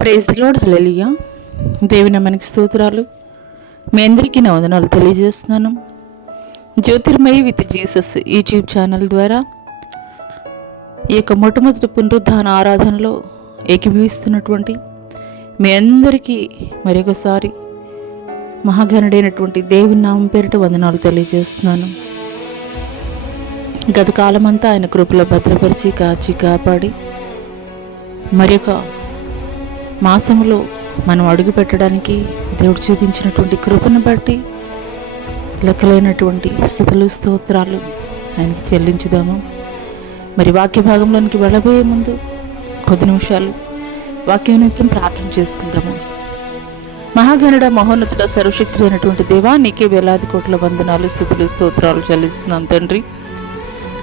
Praise the lord. హల్లెలూయా. దేవుని నామానికి స్తోత్రాలు. మీ అందరికీ నా వందనాలు తెలియజేస్తున్నాను. Jyothirmayi with Jesus YouTube channel ద్వారా ఈ యొక్క మొట్టమొదటి పునరుద్ధాన ఆరాధనలో ఏకీభవిస్తున్నటువంటి మీ అందరికీ మరొకసారి మహాగణుడైనటువంటి దేవుని నామం పేరిట వందనాలు తెలియజేస్తున్నాను. గత కాలమంతా ఆయన కృపలో భద్రపరిచి కాచి కాపాడి మరొక మాసంలో మనం అడుగు పెట్టడానికి దేవుడు చూపించినటువంటి కృపను బట్టి లెక్కలైనటువంటి స్తుతులు స్తోత్రాలు ఆయనకి చెల్లించుదాము. మరి వాక్య భాగంలోనికి వెళ్ళబోయే ముందు కొద్ది నిమిషాలు వాక్య నిమిత్తం ప్రార్థన చేసుకుందాము. మహాగణుడ మహోన్నతుడ సర్వశక్తుడు అయినటువంటి దేవా, నీకే వేలాది కోట్ల వందనాలు స్తుతులు స్తోత్రాలు చెల్లిస్తున్నాం తండ్రి.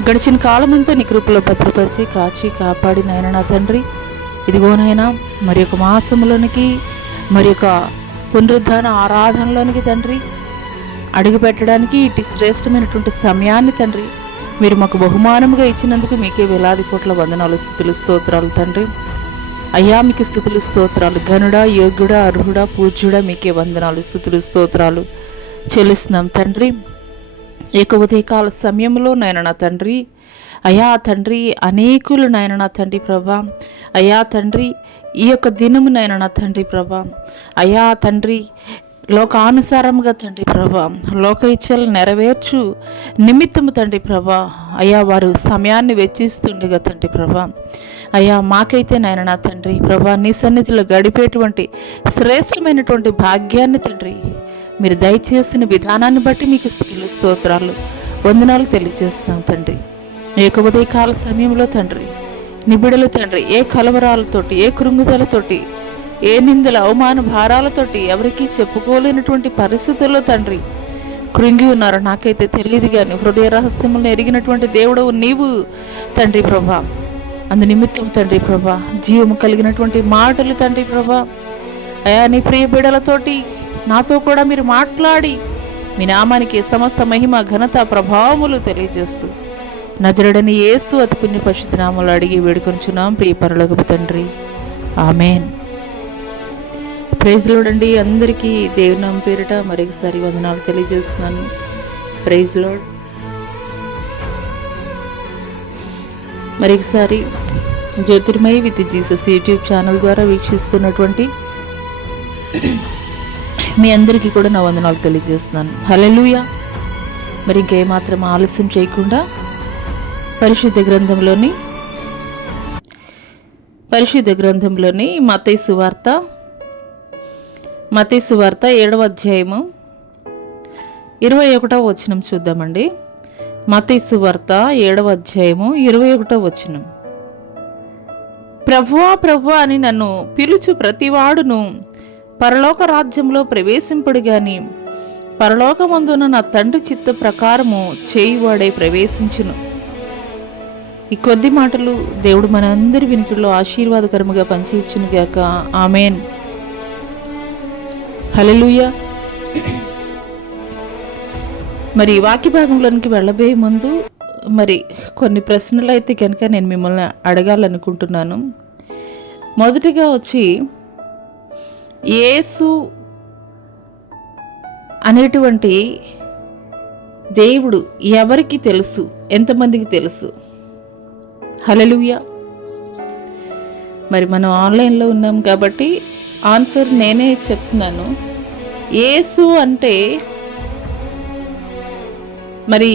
గడిచిన కాలమంతా నీ కృపలో భద్రపరిచి కాచి కాపాడి నాయన నా తండ్రి, ఇదిగోనైనా మరి ఒక మాసంలోనికి మరి ఒక పునరుద్ధాన ఆరాధనలోనికి తండ్రి అడుగు పెట్టడానికి ఇటు శ్రేష్టమైనటువంటి సమయాన్ని తండ్రి మీరు మాకు బహుమానముగా ఇచ్చినందుకు మీకే వేలాది కోట్ల వందనాలు స్తుతులు స్తోత్రాలు తండ్రి. అయ్యా, మీకు స్తుతులు స్తోత్రాలు. ఘనుడా, యోగ్యుడా, అర్హుడా, పూజ్యుడా, మీకే వందనాలు స్తుతులు స్తోత్రాలు చెల్లిస్తున్నాం తండ్రి. ఉదయకాల సమయంలో నాయన నా తండ్రి, అయా తండ్రి, అనేకులు నాయన నా తండ్రి ప్రభా, అయా తండ్రి, ఈ యొక్క దినము నాయన నా తండ్రి ప్రభా, అయా తండ్రి, లోకానుసారముగా తండ్రి ప్రభా, లోక ఇచ్చలు నెరవేర్చు నిమిత్తము తండ్రి ప్రభా, అయా వారు సమయాన్ని వెచ్చిస్తుండగా తండ్రి ప్రభా, అయ్యా మాకైతే నాయన నా తండ్రి ప్రభా నీ సన్నిధిలో గడిపేటువంటి శ్రేష్టమైనటువంటి భాగ్యాన్ని తండ్రి మీరు దయచేసిన విధానాన్ని బట్టి మీకు స్తుతులు స్తోత్రాలు వందనాలు తెలియజేస్తాం తండ్రి. ఉదయకాల సమయంలో తండ్రి నిబిడలు తండ్రి ఏ కలవరాలతోటి, ఏ కృంగుదలతోటి, ఏ నిందల అవమాన భారాలతోటి ఎవరికీ చెప్పుకోలేనటువంటి పరిస్థితుల్లో తండ్రి కృంగి ఉన్నారు. నాకైతే తెలియదు కానీ హృదయ రహస్యములను ఎరిగినటువంటి దేవుడవు నీవు తండ్రి ప్రభా. అందు నిమిత్తం తండ్రి ప్రభా జీవము కలిగినటువంటి మాటలు తండ్రి ప్రభా, అయా నీ ప్రియ బిడలతోటి నాతో కూడా మీరు మాట్లాడి మీ నామానికి సమస్త మహిమ ఘనత ప్రభావములు తెలియజేస్తూ నజరుడని యేసు అతి పుణ్య పరిశుద్ధ నామములో అడిగి వేడుకొనుచున్నాం ప్రియ పరలోకపు తండ్రి, ఆమేన్. ప్రైజ్ లార్డ్ అండి. అందరికీ దేవుని నామం పేరిట మరొకసారి వందనాలు తెలియజేస్తున్నాను. Praise Lord. మరొకసారి Jyothirmayi with Jesus YouTube channel ద్వారా వీక్షిస్తున్నటువంటి మీ అందరికీ కూడా నా వందనాలు తెలియజేస్తున్నాను. హల్లెలూయా. మరి ఇంకేమాత్రం ఆలస్యం చేయకుండా పరిశుద్ధ గ్రంథంలోని మత్తయి సువార్త 7వ అధ్యాయము 21వ వచనం చూద్దామండి. మత్తయి సువార్త 7వ అధ్యాయము 21వ వచనం. ప్రభువా ప్రభువా అని నన్ను పిలుచు ప్రతివాడును పరలోక రాజ్యంలో ప్రవేశింపుడు గాని పరలోకమందున నా తండ్రి చిత్త ప్రకారము చేయువాడే ప్రవేశించును. ఈ కొద్ది మాటలు దేవుడు మన అందరి వినికిడిలో ఆశీర్వాదకరముగా పనిచేయుచును గాక. ఆమేన్. హల్లెలూయా. మరి వాక్య భాగంలోనికి వెళ్ళబోయే ముందు మరి కొన్ని ప్రశ్నలు అయితే కనుక నేను మిమ్మల్ని అడగాలనుకుంటున్నాను. మొదటిగా వచ్చి, యేసు అనేటువంటి దేవుడు ఎవరికి తెలుసు? ఎంతమందికి తెలుసు? హల్లెలూయా. మరి మనం ఆన్లైన్లో ఉన్నాం కాబట్టి ఆన్సర్ నేనే చెప్తున్నాను. యేసు అంటే మరి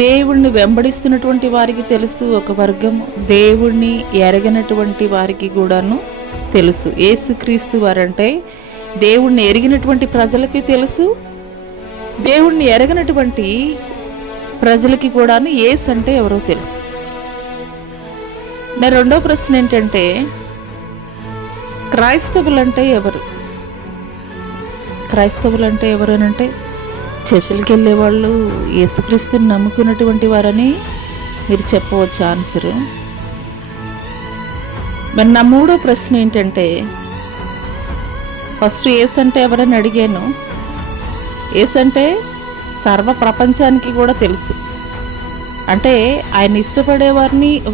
దేవుణ్ణి వెంబడిస్తున్నటువంటి వారికి తెలుసు ఒక వర్గం, దేవుణ్ణి ఎరగనటువంటి వారికి కూడాను తెలుసు. యేసుక్రీస్తు వారంటే దేవుణ్ణి ఎరిగినటువంటి ప్రజలకి తెలుసు, దేవుణ్ణి ఎరగనటువంటి ప్రజలకి కూడాను యేసు అంటే ఎవరో తెలుసు. నా రెండో ప్రశ్న ఏంటంటే, క్రైస్తవులంటే ఎవరు? క్రైస్తవులంటే ఎవరు అని అంటే చర్చిలకు వెళ్ళే వాళ్ళు యేసుక్రీస్తుని నమ్ముకున్నటువంటి వారని మీరు చెప్పవచ్చు ఆన్సరు. మరి నా మూడో ప్రశ్న ఏంటంటే, ఫస్ట్ యేసు అంటే ఎవరని అడిగాను. యేసు అంటే సర్వ ప్రపంచానికి కూడా తెలుసు. అంటే ఆయన ఇష్టపడే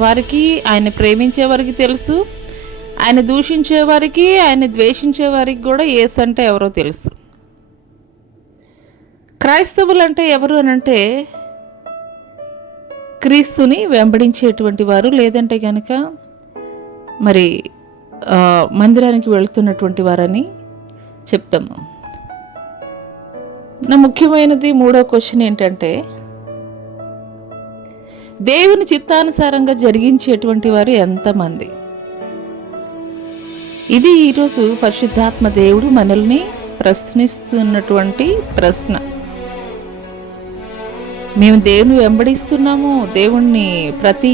వారికి, ఆయన ప్రేమించే వారికి తెలుసు, ఆయన దూషించే వారికి, ఆయన ద్వేషించే వారికి కూడా యేసు అంటే ఎవరో తెలుసు. క్రైస్తవులు అంటే ఎవరు అనంటే క్రీస్తుని వెంబడించేటువంటి వారు, లేదంటే కనుక మరి మందిరానికి వెళుతున్నటువంటి వారని చెప్తాము. నా ముఖ్యమైనది మూడో క్వశ్చన్ ఏంటంటే, దేవుని చిత్తానుసారంగా జరిగించేటువంటి వారు ఎంతమంది? ఇది ఈరోజు పరిశుద్ధాత్మ దేవుడు మనల్ని ప్రశ్నిస్తున్నటువంటి ప్రశ్న. మేము దేవుని వెంబడిస్తున్నాము, దేవుణ్ణి ప్రతి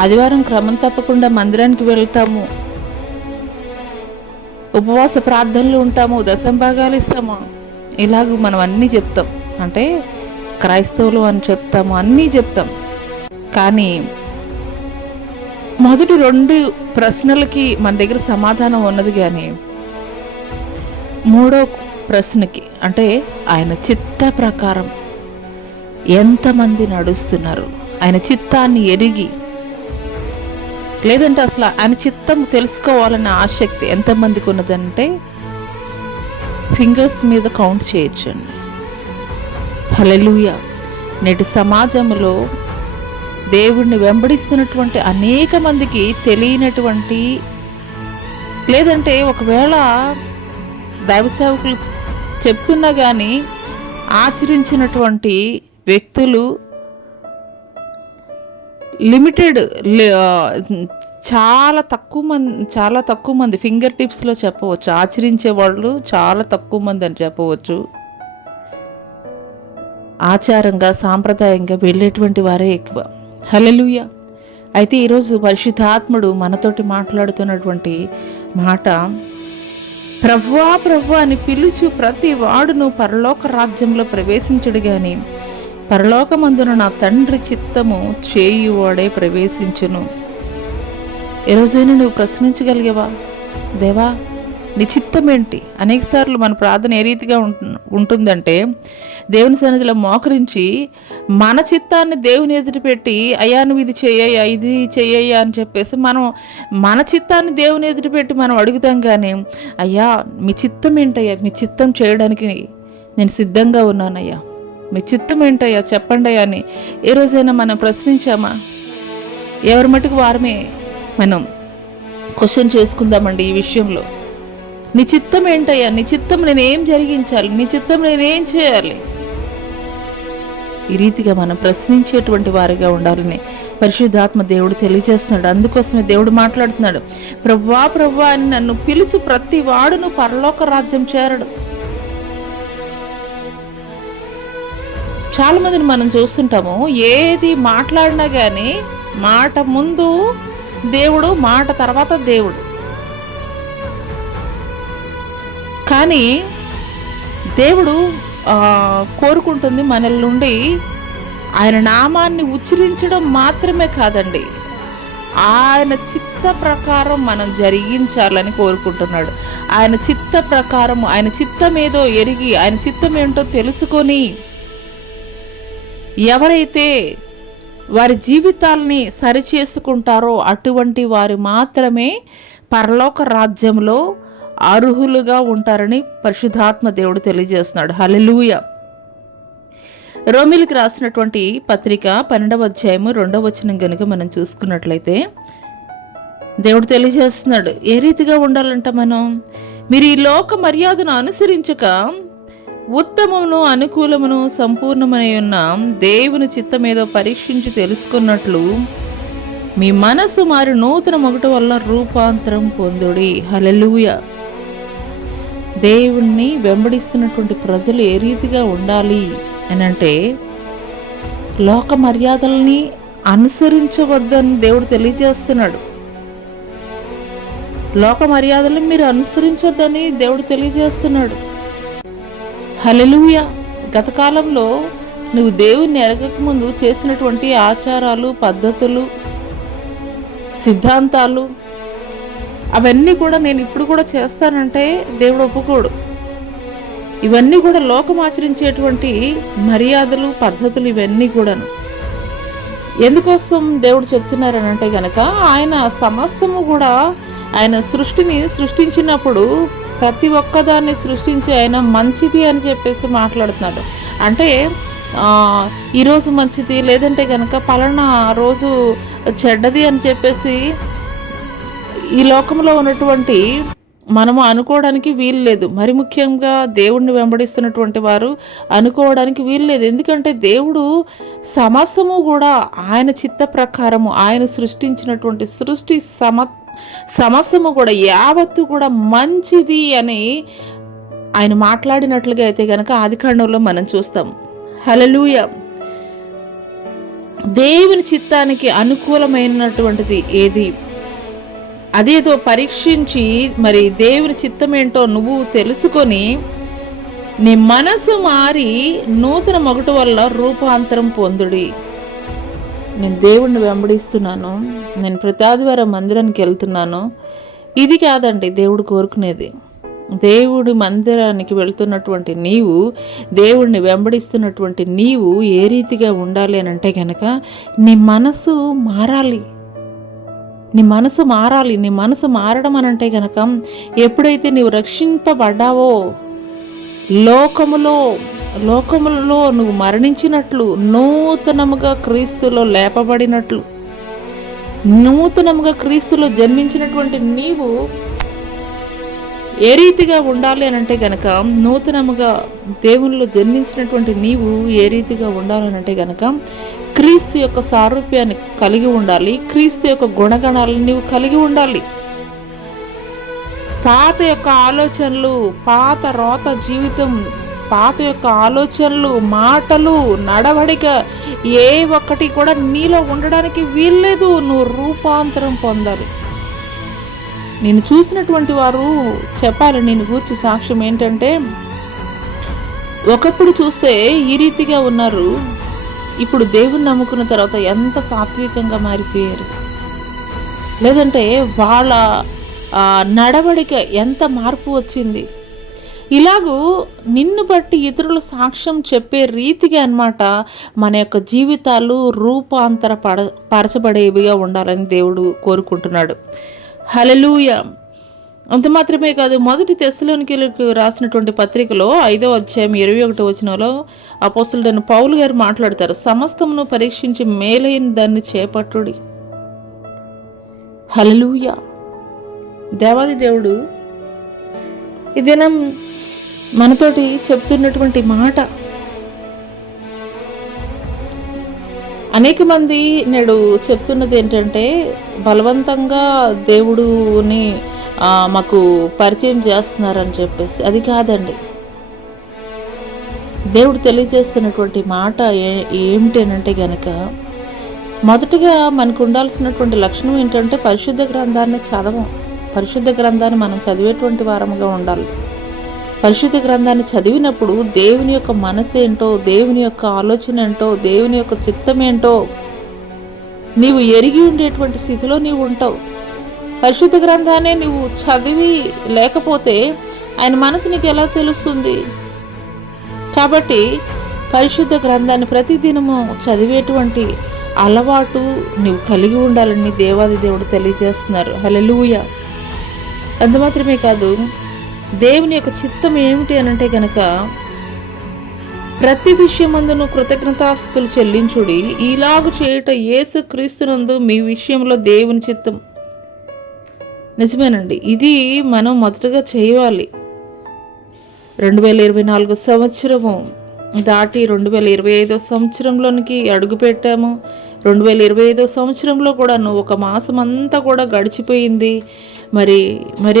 ఆదివారం క్రమం తప్పకుండా మందిరానికి వెళ్తాము, ఉపవాస ప్రార్థనలు ఉంటాము, దశంభాగాలు ఇస్తాము, ఇలాగ మనం అన్నీ చెప్తాం. అంటే క్రైస్తవులు అని చెప్తాము, అన్నీ చెప్తాం. కానీ మొదటి 2 ప్రశ్నలకి మన దగ్గర సమాధానం ఉన్నది. కానీ మూడో ప్రశ్నకి, అంటే ఆయన చిత్త ప్రకారం ఎంతమంది నడుస్తున్నారు, ఆయన చిత్తాన్ని ఎరిగి, లేదంటే అసలు ఆయన చిత్తం తెలుసుకోవాలన్న ఆసక్తి ఎంతమందికి ఉన్నదంటే ఫింగర్స్ మీద కౌంట్ చేయొచ్చండి. హల్లెలూయా. నేటి సమాజంలో దేవుణ్ణి వెంబడిస్తున్నటువంటి అనేక మందికి తెలియనటువంటి, లేదంటే ఒకవేళ దైవ సేవకులు చెప్తున్నా కానీ ఆచరించినటువంటి వ్యక్తులు లిమిటెడ్, చాలా తక్కువ మంది ఫింగర్ టిప్స్లో చెప్పవచ్చు. ఆచరించే వాళ్ళు చాలా తక్కువ మంది అని చెప్పవచ్చు. ఆచారంగా సాంప్రదాయంగా వెళ్ళేటువంటి వారే ఎక్కువ. హల్లెలూయా. అయితే ఈరోజు పరిశుద్ధాత్ముడు మనతోటి మాట్లాడుతున్నటువంటి మాట, ప్రభువా ప్రభువా అని పిలుచు ప్రతి వాడును పరలోక రాజ్యంలో ప్రవేశించడు గాని పరలోకమందున నా తండ్రి చిత్తము చేయువాడే ప్రవేశించును. ఈరోజైనా నువ్వు ప్రశ్నించగలిగేవా, దేవా నీ చిత్తం ఏంటి? అనేకసార్లు మన ప్రార్థన ఏ రీతిగా ఉంటుందంటే, దేవుని సన్నిధిలో మోకరించి మన చిత్తాన్ని దేవుని ఎదుటి పెట్టి, అయ్యా నువ్వు ఇది చెయ్యయ్యా, ఇది చెయ్యయ్యా అని చెప్పేసి మనం మన చిత్తాన్ని దేవుని ఎదుటి పెట్టి మనం అడుగుతాం. కానీ అయ్యా మీ చిత్తం ఏంటయ్యా, మీ చిత్తం చేయడానికి నేను సిద్ధంగా ఉన్నానయ్యా, మీ చిత్తం ఏంటయ్యా చెప్పండి అయ్యా అని ఏ రోజైనా మనం ప్రశ్నించామా? ఎవరి మటుకు వారమే మనం క్వశ్చన్ చేసుకుందామండి ఈ విషయంలో. నీ చిత్తం ఏంటయ్యా, నీ చిత్తం నేనేం జరిగించాలి, నీ చిత్తం నేనేం చేయాలి? ఈ రీతిగా మనం ప్రశ్నించేటువంటి వారిగా ఉండాలని పరిశుద్ధాత్మ దేవుడు తెలియజేస్తున్నాడు. అందుకోసమే దేవుడు మాట్లాడుతున్నాడు, ప్రభువా ప్రభువా అని నన్ను పిలుచు ప్రతి వాడును పరలోక రాజ్యం చేరడు. చాలా మందిని మనం చూస్తుంటాము, ఏది మాట్లాడినా కానీ మాట ముందు దేవుడు, మాట తర్వాత దేవుడు. కానీ దేవుడు కోరుకుంటుంది మనల నుండి ఆయన నామాన్ని ఉచ్చరించడం మాత్రమే కాదండి, ఆయన చిత్త ప్రకారం మనం జరిగించాలని కోరుకుంటున్నాడు. ఆయన చిత్త ప్రకారం, ఆయన చిత్తం ఏదో ఎరిగి, ఆయన చిత్తం ఏంటో తెలుసుకొని ఎవరైతే వారి జీవితాలని సరిచేసుకుంటారో అటువంటి వారు మాత్రమే పరలోక రాజ్యంలో అర్హులుగా ఉంటారని పరిశుద్ధాత్మ దేవుడు తెలియజేస్తున్నాడు. హల్లెలూయా. రోమీలకు రాసినటువంటి పత్రిక 12వ అధ్యాయము 2వ వచనం కనుక మనం చూసుకున్నట్లయితే దేవుడు తెలియజేస్తున్నాడు ఏ రీతిగా ఉండాలంట మనం. మీరు ఈ లోక మర్యాదను అనుసరించక ఉత్తమమును అనుకూలమును సంపూర్ణమై ఉన్న దేవుని చిత్తమేదో పరీక్షించి తెలుసుకున్నట్లు మీ మనసు మారి నూతన మొగట వల్ల రూపాంతరం పొందుడి. హల్లెలూయా. దేవుణ్ణి వెంబడిస్తున్నటువంటి ప్రజలు ఏ రీతిగా ఉండాలి అని అంటే, లోక మర్యాదల్ని అనుసరించవద్దని దేవుడు తెలియజేస్తున్నాడు. లోక మర్యాదలను మీరు అనుసరించొద్దని దేవుడు తెలియజేస్తున్నాడు. హల్లెలూయా. గత కాలంలో నువ్వు దేవుణ్ణి ఎరగక ముందు చేసినటువంటి ఆచారాలు, పద్ధతులు, సిద్ధాంతాలు అవన్నీ కూడా నేను ఇప్పుడు కూడా చేస్తానంటే దేవుడు ఒప్పుకోడు. ఇవన్నీ కూడా లోకం ఆచరించేటువంటి మర్యాదలు, పద్ధతులు ఇవన్నీ కూడాను ఎందుకోసం దేవుడు చెప్తున్నారనంటే గనక, ఆయన సమస్తము కూడా ఆయన సృష్టిని సృష్టించినప్పుడు ప్రతి ఒక్కదాన్ని సృష్టించి ఆయన మంచిది అని చెప్పేసి మాట్లాడుతున్నాడు. అంటే ఈరోజు మంచిది, లేదంటే కనుక పలానా రోజు చెడ్డది అని చెప్పేసి ఈ లోకంలో ఉన్నటువంటి మనము అనుకోవడానికి వీలు లేదు. మరి ముఖ్యంగా దేవుణ్ణి వెంబడిస్తున్నటువంటి వారు అనుకోవడానికి వీలు లేదు. ఎందుకంటే దేవుడు సమస్తము కూడా ఆయన చిత్త ప్రకారము, ఆయన సృష్టించినటువంటి సృష్టి సమస్తము కూడా యావత్తు కూడా మంచిది అని ఆయన మాట్లాడినట్లుగా అయితే కనుక ఆదికాండంలో మనం చూస్తాం. హల్లెలూయా. దేవుని చిత్తానికి అనుకూలమైనటువంటిది ఏది, అదేదో పరీక్షించి మరి దేవుని చిత్తం ఏంటో నువ్వు తెలుసుకొని నీ మనసు మారి నూతన మొగటు వల్ల రూపాంతరం పొందుడి. నేను దేవుణ్ణి వెంబడిస్తున్నాను, నేను ప్రతి ఆదివారం మందిరానికి వెళ్తున్నాను, ఇది కాదండి దేవుడు కోరుకునేది. దేవుడి మందిరానికి వెళ్తున్నటువంటి నీవు, దేవుడిని వెంబడిస్తున్నటువంటి నీవు ఏ రీతిగా ఉండాలి అని అంటే కనుక నీ మనసు మారాలి. నీ మనసు మారాలి. నీ మనసు మారడం అని అంటే కనుక ఎప్పుడైతే నీవు రక్షింపబడ్డావో లోకములో నువ్వు మరణించినట్లు, నూతనముగా క్రీస్తులో లేపబడినట్లు, నూతనముగా క్రీస్తులో జన్మించినటువంటి నీవు ఏ రీతిగా ఉండాలి అని అంటే గనక, నూతనముగా దేవునిలో జన్మించినటువంటి నీవు ఏ రీతిగా ఉండాలని అంటే గనక క్రీస్తు యొక్క సారూప్యాన్ని కలిగి ఉండాలి. క్రీస్తు యొక్క గుణగణాలను నీవు కలిగి ఉండాలి. పాత యొక్క ఆలోచనలు, పాత రోత జీవితం, పాత యొక్క ఆలోచనలు, మాటలు, నడవడిక ఏ ఒక్కటి కూడా నీలో ఉండడానికి వీల్లేదు. నువ్వు రూపాంతరం పొందాలి. నేను చూసినటువంటి వారు చెప్పాలి నేను గూర్చి సాక్ష్యం ఏంటంటే, ఒకప్పుడు చూస్తే ఈ రీతిగా ఉన్నారు, ఇప్పుడు దేవుని నమ్ముకున్న తర్వాత ఎంత సాత్వికంగా మారిపోయారు, లేదంటే వాళ్ళ నడవడిక ఎంత మార్పు వచ్చింది. ఇలాగూ నిన్ను బట్టి ఇతరులు సాక్ష్యం చెప్పే రీతిగా అన్నమాట మన యొక్క జీవితాలు పరచబడేవిగా ఉండాలని దేవుడు కోరుకుంటున్నాడు. హల్లెలూయా. అంత మాత్రమే కాదు, మొదటి తెస్సలోనికీయులకు రాసినటువంటి పత్రికలో 5వ అధ్యాయం 21వ వచనంలో అపోస్తలుడైన పౌలు గారు మాట్లాడతారు, సమస్తమును పరీక్షించి మేలైన దాన్ని చేపట్టుడి. హల్లెలూయా. దేవాది దేవుడు ఈ దినం మనతోటి చెప్తున్నటువంటి మాట. అనేక మంది నేడు చెప్తున్నది ఏంటంటే, బలవంతంగా దేవుడుని మాకు పరిచయం చేస్తున్నారని చెప్పేసి. అది కాదండి. దేవుడు తెలియజేస్తున్నటువంటి మాట ఏమిటి అని అంటే గనక, మొదటగా మనకు ఉండాల్సినటువంటి లక్షణం ఏంటంటే పరిశుద్ధ గ్రంథాన్ని చదవం. పరిశుద్ధ గ్రంథాన్ని మనం చదివేటువంటి వారముగా ఉండాలి. పరిశుద్ధ గ్రంథాన్ని చదివినప్పుడు దేవుని యొక్క మనసు ఏంటో, దేవుని యొక్క ఆలోచన ఏంటో, దేవుని యొక్క చిత్తం ఏంటో నీవు ఎరిగి ఉండేటువంటి స్థితిలో నీవు ఉంటావు. పరిశుద్ధ గ్రంథాన్ని నువ్వు చదివి లేకపోతే ఆయన మనసు నీకు ఎలా తెలుస్తుంది? కాబట్టి పరిశుద్ధ గ్రంథాన్ని ప్రతిదినము చదివేటువంటి అలవాటు నువ్వు కలిగి ఉండాలని దేవాది దేవుడు తెలియజేస్తున్నారు. హల్లెలూయా. అంత మాత్రమే కాదు, దేవుని యొక్క చిత్తం ఏమిటి అని అంటే కనుక, ప్రతి విషయమందును కృతజ్ఞతాస్తుతులు చెల్లించుడి, ఇలాగు చేయుట యేసు క్రీస్తునందు మీ విషయంలో దేవుని చిత్తం. నిజమేనండి, ఇది మనం మొదటగా చేయాలి. 2024 సంవత్సరము దాటి 2025 సంవత్సరంలోనికి అడుగు పెట్టాము. 2025 సంవత్సరంలో కూడా ఒక మాసం అంతా కూడా గడిచిపోయింది. మరి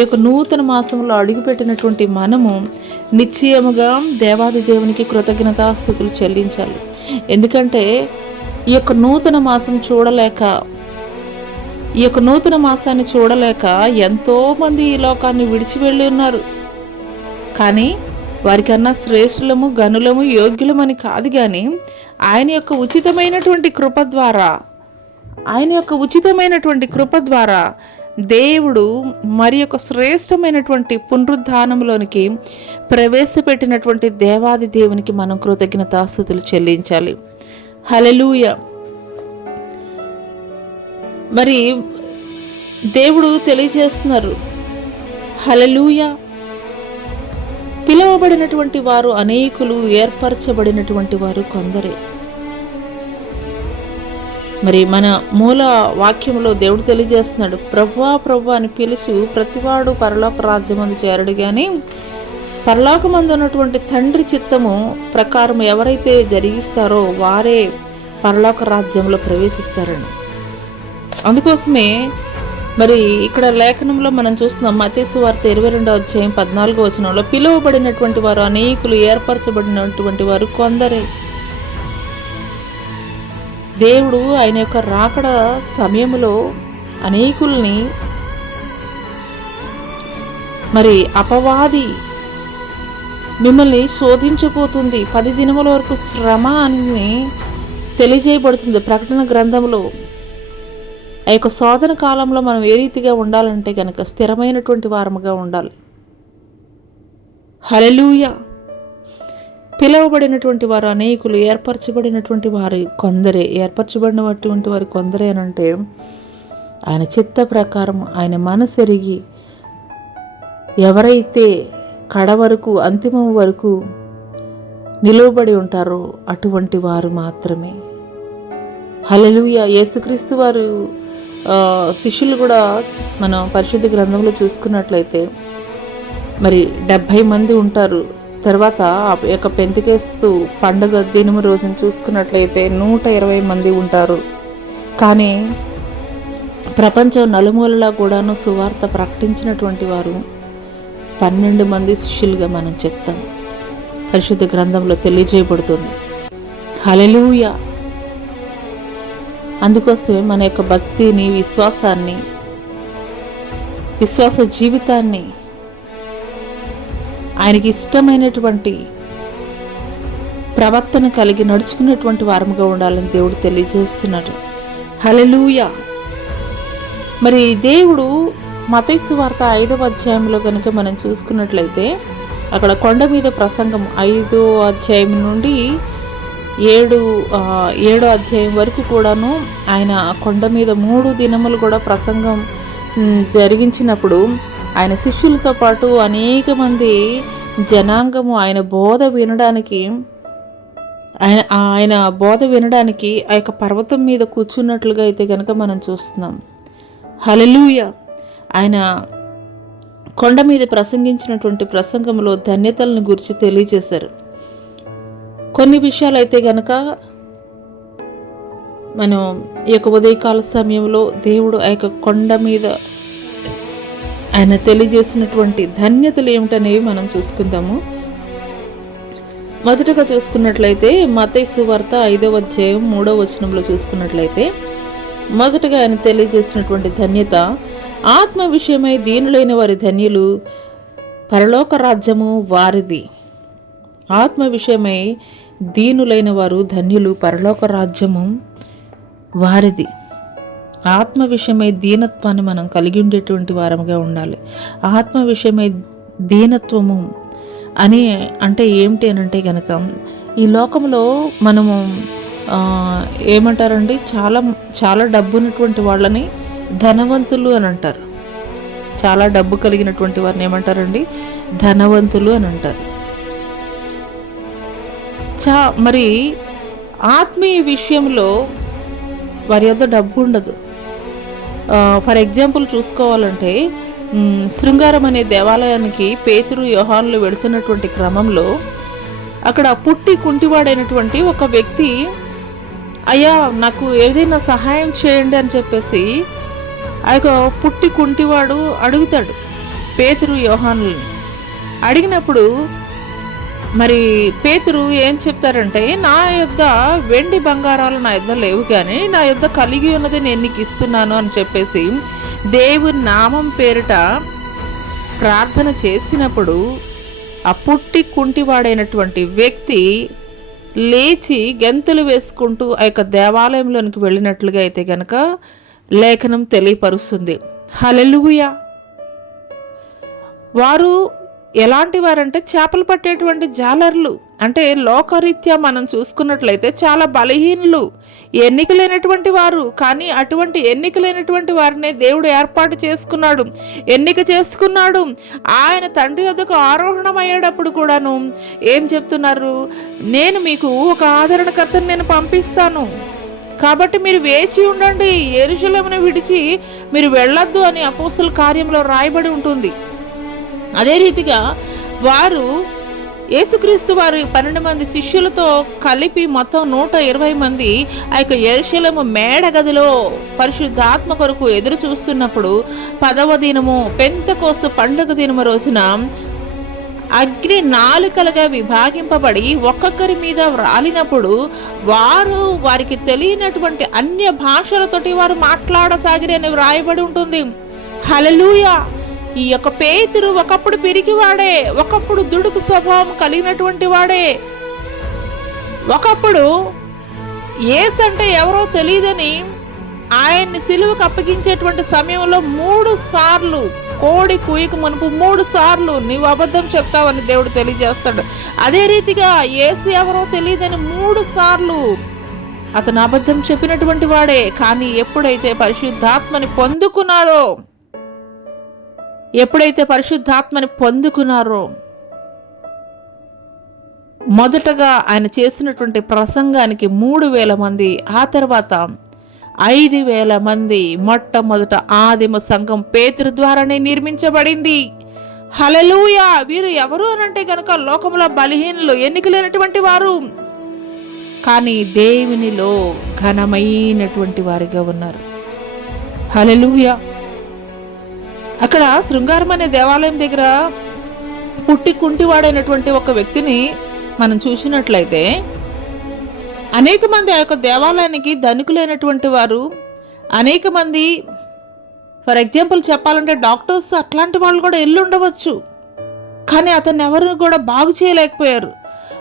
ఒక నూతన మాసంలో అడుగుపెట్టినటువంటి మనము నిశ్చయముగా దేవాది దేవునికి కృతజ్ఞతాస్తుతులు చెల్లించాలి. ఎందుకంటే ఈ యొక్క నూతన మాసం చూడలేక, ఈ యొక్క నూతన మాసాన్ని చూడలేక ఎంతోమంది ఈ లోకాన్ని విడిచి వెళ్ళి ఉన్నారు. కానీ వారికన్నా శ్రేష్ఠులము, గనులము, యోగ్యులమని కాదు, కానీ ఆయన యొక్క ఉచితమైనటువంటి కృప ద్వారా దేవుడు మరి యొక్క శ్రేష్టమైనటువంటి పునరుద్ధానంలోనికి ప్రవేశపెట్టినటువంటి దేవాది దేవునికి మనం కృతజ్ఞతాస్తుతులు చెల్లించాలి. హల్లెలూయా. మరి దేవుడు తెలియజేస్తున్నారు. హల్లెలూయా. పిలువబడినటువంటి వారు అనేకులు, ఏర్పరచబడినటువంటి వారు కొందరే. మరి మన మూల వాక్యంలో దేవుడు తెలియజేస్తున్నాడు, ప్రభువా ప్రభువా అని పిలుచు ప్రతివాడు పరలోక రాజ్యమందు చేరడు గాని పరలోకమందు ఉన్నటువంటి తండ్రి చిత్తము ప్రకారం ఎవరైతే జరిగిస్తారో వారే పరలోక రాజ్యంలో ప్రవేశిస్తారని. అందుకోసమే మరి ఇక్కడ లేఖనంలో మనం చూస్తున్నాం, మత్తయి సువార్త 22వ అధ్యాయం 14వ వచనంలో పిలువబడినటువంటి వారు అనేకులు, ఏర్పరచబడినటువంటి వారు కొందరే. దేవుడు ఆయన యొక్క రాకడ సమయంలో అనేకుల్ని మరి అపవాది మిమ్మల్ని శోధించబోతుంది, 10 దినముల వరకు శ్రమ అని తెలియజేయబడుతుంది ప్రకటన గ్రంథంలో. ఆ యొక్క శోధన కాలంలో మనం ఏ రీతిగా ఉండాలంటే కనుక స్థిరమైనటువంటి వారముగా ఉండాలి. హల్లెలూయా. పిలువబడినటువంటి వారు అనేకులు, ఏర్పరచబడినటువంటి వారు కొందరే. ఏర్పరచబడినటువంటి వారు కొందరే అని అంటే ఆయన చిత్త ప్రకారం, ఆయన మనసెరిగి ఎవరైతే కడ వరకు, అంతిమం వరకు నిలువబడి ఉంటారో అటువంటి వారు మాత్రమే. హల్లెలూయా. యేసుక్రీస్తు వారు శిష్యులు కూడా మనం పరిశుద్ధ గ్రంథంలో చూసుకున్నట్లయితే మరి 70 మంది ఉంటారు. తర్వాత ఆ యొక్క పెంతెకొస్తు పండుగ దినము రోజున చూసుకున్నట్లయితే 120 మంది ఉంటారు. కానీ ప్రపంచం నలుమూలలా కూడాను సువార్త ప్రకటించినటువంటి వారు 12 మంది శిష్యులుగా మనం చెప్తాం. పరిశుద్ధ గ్రంథంలో తెలియజేయబడుతుంది. హల్లెలూయా. అందుకోసమే మన యొక్క భక్తిని, విశ్వాసాన్ని, విశ్వాస జీవితాన్ని ఆయనకి ఇష్టమైనటువంటి ప్రవర్తన కలిగి నడుచుకున్నటువంటి వారముగా ఉండాలని దేవుడు తెలియజేస్తున్నాడు. హల్లెలూయా. మరి దేవుడు మత్తయి సువార్త 5వ అధ్యాయంలో కనుక మనం చూసుకున్నట్లయితే అక్కడ కొండ మీద ప్రసంగం 5వ అధ్యాయం నుండి 7వ అధ్యాయం వరకు కూడాను ఆయన కొండ మీద 3 దినములు కూడా ప్రసంగం జరిగించినప్పుడు ఆయన శిష్యులతో పాటు అనేక మంది జనాంగము ఆయన బోధ వినడానికి ఆ యొక్క పర్వతం మీద కూర్చున్నట్లుగా అయితే కనుక మనం చూస్తున్నాం. హల్లెలూయా. ఆయన కొండ మీద ప్రసంగించినటువంటి ప్రసంగంలో ధన్యతలను గురించి తెలియజేశారు. కొన్ని విషయాలు అయితే కనుక మనం ఈ యొక్క ఉదయకాల సమయంలో దేవుడు ఆ యొక్క కొండ మీద ఆయన తెలియజేసినటువంటి ధన్యతలు ఏమిటనేవి మనం చూసుకుందాము. మొదటగా చూసుకున్నట్లయితే మత్తయి సువార్త 5వ అధ్యాయం 3వ వచనంలో చూసుకున్నట్లయితే మొదటగా ఆయన తెలియజేసినటువంటి ధన్యత, ఆత్మ విషయమై దీనులైన వారి ధన్యులు, పరలోక రాజ్యము వారిది. ఆత్మ విషయమై దీనులైన వారు ధన్యులు, పరలోక రాజ్యము వారిది. ఆత్మ విషయమై దీనత్వాన్ని మనం కలిగి ఉండేటువంటి వారముగా ఉండాలి. ఆత్మ విషయమై దీనత్వము అని అంటే ఏమిటి అని అంటే కనుక ఈ లోకంలో మనము ఏమంటారండి, చాలా డబ్బు ఉన్నటువంటి వాళ్ళని ధనవంతులు అని అంటారు. చాలా డబ్బు కలిగినటువంటి వారిని ఏమంటారండి, ధనవంతులు అని అంటారు. మరి ఆత్మీయ విషయంలో వారి యొద్ద డబ్బు ఉండదు. ఫర్ ఎగ్జాంపుల్ చూసుకోవాలంటే శృంగారం అనే దేవాలయానికి పేతురు యోహానులు వెళుతున్నటువంటి క్రమంలో అక్కడ పుట్టి కుంటివాడైనటువంటి ఒక వ్యక్తి, అయ్యా నాకు ఏదైనా సహాయం చేయండి అని చెప్పేసి ఆ యొక్క పుట్టి కుంటివాడు అడుగుతాడు పేతురు యోహానుల్ని. అడిగినప్పుడు మరి పేతురు ఏం చెప్తారంటే, నా యొద్ద వెండి బంగారాలు నా యొద్ద లేవు, కానీ నా యొద్ద కలిగి ఉన్నది నేను నీకు ఇస్తున్నాను అని చెప్పేసి దేవుని నామం పేరిట ప్రార్థన చేసినప్పుడు ఆ పుట్టి కుంటివాడైనటువంటి వ్యక్తి లేచి గెంతులు వేసుకుంటూ ఆ యొక్క దేవాలయంలోనికి వెళ్ళినట్లుగా అయితే కనుక లేఖనం తెలియపరుస్తుంది. హల్లెలూయా. వారు ఎలాంటి వారంటే చేపలు పట్టేటువంటి జాలర్లు. అంటే లోకరీత్యా మనం చూసుకున్నట్లయితే చాలా బలహీనులు, ఎన్నికలేనటువంటి వారు. కానీ అటువంటి ఎన్నికలేనటువంటి వారినే దేవుడు ఏర్పాటు చేసుకున్నాడు, ఎన్నిక చేసుకున్నాడు. ఆయన తండ్రి వద్దకు ఆరోహణమయ్యేటప్పుడు కూడాను ఏం చెప్తున్నారు? నేను మీకు ఒక ఆదరణకర్తను నేను పంపిస్తాను, కాబట్టి మీరు వేచి ఉండండి, యెరూషలేమును విడిచి మీరు వెళ్ళొద్దు అని అపోస్తల కార్యంలో రాయబడి ఉంటుంది. అదే రీతిగా వారు యేసుక్రీస్తు వారి 12 మంది శిష్యులతో కలిపి మొత్తం 120 మంది ఆ యొక్క యెరూషలేము మేడ గదిలో పరిశుద్ధాత్మ కొరకు ఎదురు చూస్తున్నప్పుడు 10వ దినము పెంతెకోస్తు పండుగ దినము రోజున అగ్ని నాలుకలుగా విభాగింపబడి ఒక్కొక్కరి మీద రాలినప్పుడు వారికి తెలియనటువంటి అన్య భాషలతోటి వారు మాట్లాడసాగిరి అని వ్రాయబడి ఉంటుంది. హల్లెలూయా! ఈ యొక్క పేతురు ఒకప్పుడు పిరికివాడే, ఒకప్పుడు దుడుకు స్వభావం కలిగినటువంటి వాడే, ఒకప్పుడు యేసు అంటే ఎవరో తెలియదని ఆయన్ని సిలువకు అప్పగించేటువంటి సమయంలో 3 సార్లు, కోడి కూయకు మునుపు 3 సార్లు నీవు అబద్ధం చెప్తావని దేవుడు తెలియజేస్తాడు. అదే రీతిగా యేసు ఎవరో తెలియదని 3 సార్లు అతను అబద్ధం చెప్పినటువంటి వాడే. కానీ ఎప్పుడైతే పరిశుద్ధాత్మని పొందుకున్నారో మొదటగా ఆయన చేసినటువంటి ప్రసంగానికి 3,000 మంది, ఆ తర్వాత 5,000 మంది, మొట్టమొదట ఆదిమ సంఘం పేతురు ద్వారానే నిర్మించబడింది. హల్లెలూయా! వీరు ఎవరు అనంటే గనక లోకంలో బలహీనులు, ఎన్నికలేనటువంటి వారు, కానీ దేవునిలో ఘనమైనటువంటి వారిగా ఉన్నారు. హల్లెలూయా! అక్కడ శృంగారం అనే దేవాలయం దగ్గర పుట్టి కుంటివాడైనటువంటి ఒక వ్యక్తిని మనం చూసినట్లయితే అనేక మంది ఆ యొక్క దేవాలయానికి ధనికులైనటువంటి వారు, అనేక మంది, ఫర్ ఎగ్జాంపుల్ చెప్పాలంటే డాక్టర్స్ అట్లాంటి వాళ్ళు కూడా వెళ్ళి ఉండవచ్చు. కానీ అతన్ని ఎవరు కూడా బాగు చేయలేకపోయారు.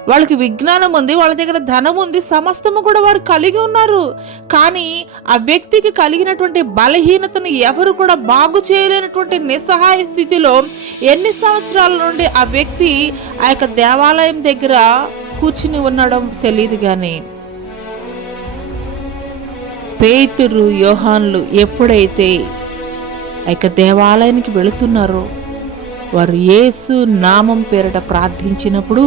వాళ్ళకి విజ్ఞానం ఉంది, వాళ్ళ దగ్గర ధనం ఉంది, సమస్తము కూడా వారు కలిగి ఉన్నారు. కానీ ఆ వ్యక్తికి కలిగినటువంటి బలహీనతను ఎవరు కూడా బాగు చేయలేనటువంటి నిస్సహాయ స్థితిలో ఎన్ని సంవత్సరాల నుండి ఆ వ్యక్తి ఆ యొక్క దేవాలయం దగ్గర కూర్చుని ఉండడం తెలియదు. కానీ పేతురు, యోహాన్లు ఎప్పుడైతే ఆ యొక్క దేవాలయానికి వెళుతున్నారో వారు యేసు నామం పేరిట ప్రార్థించినప్పుడు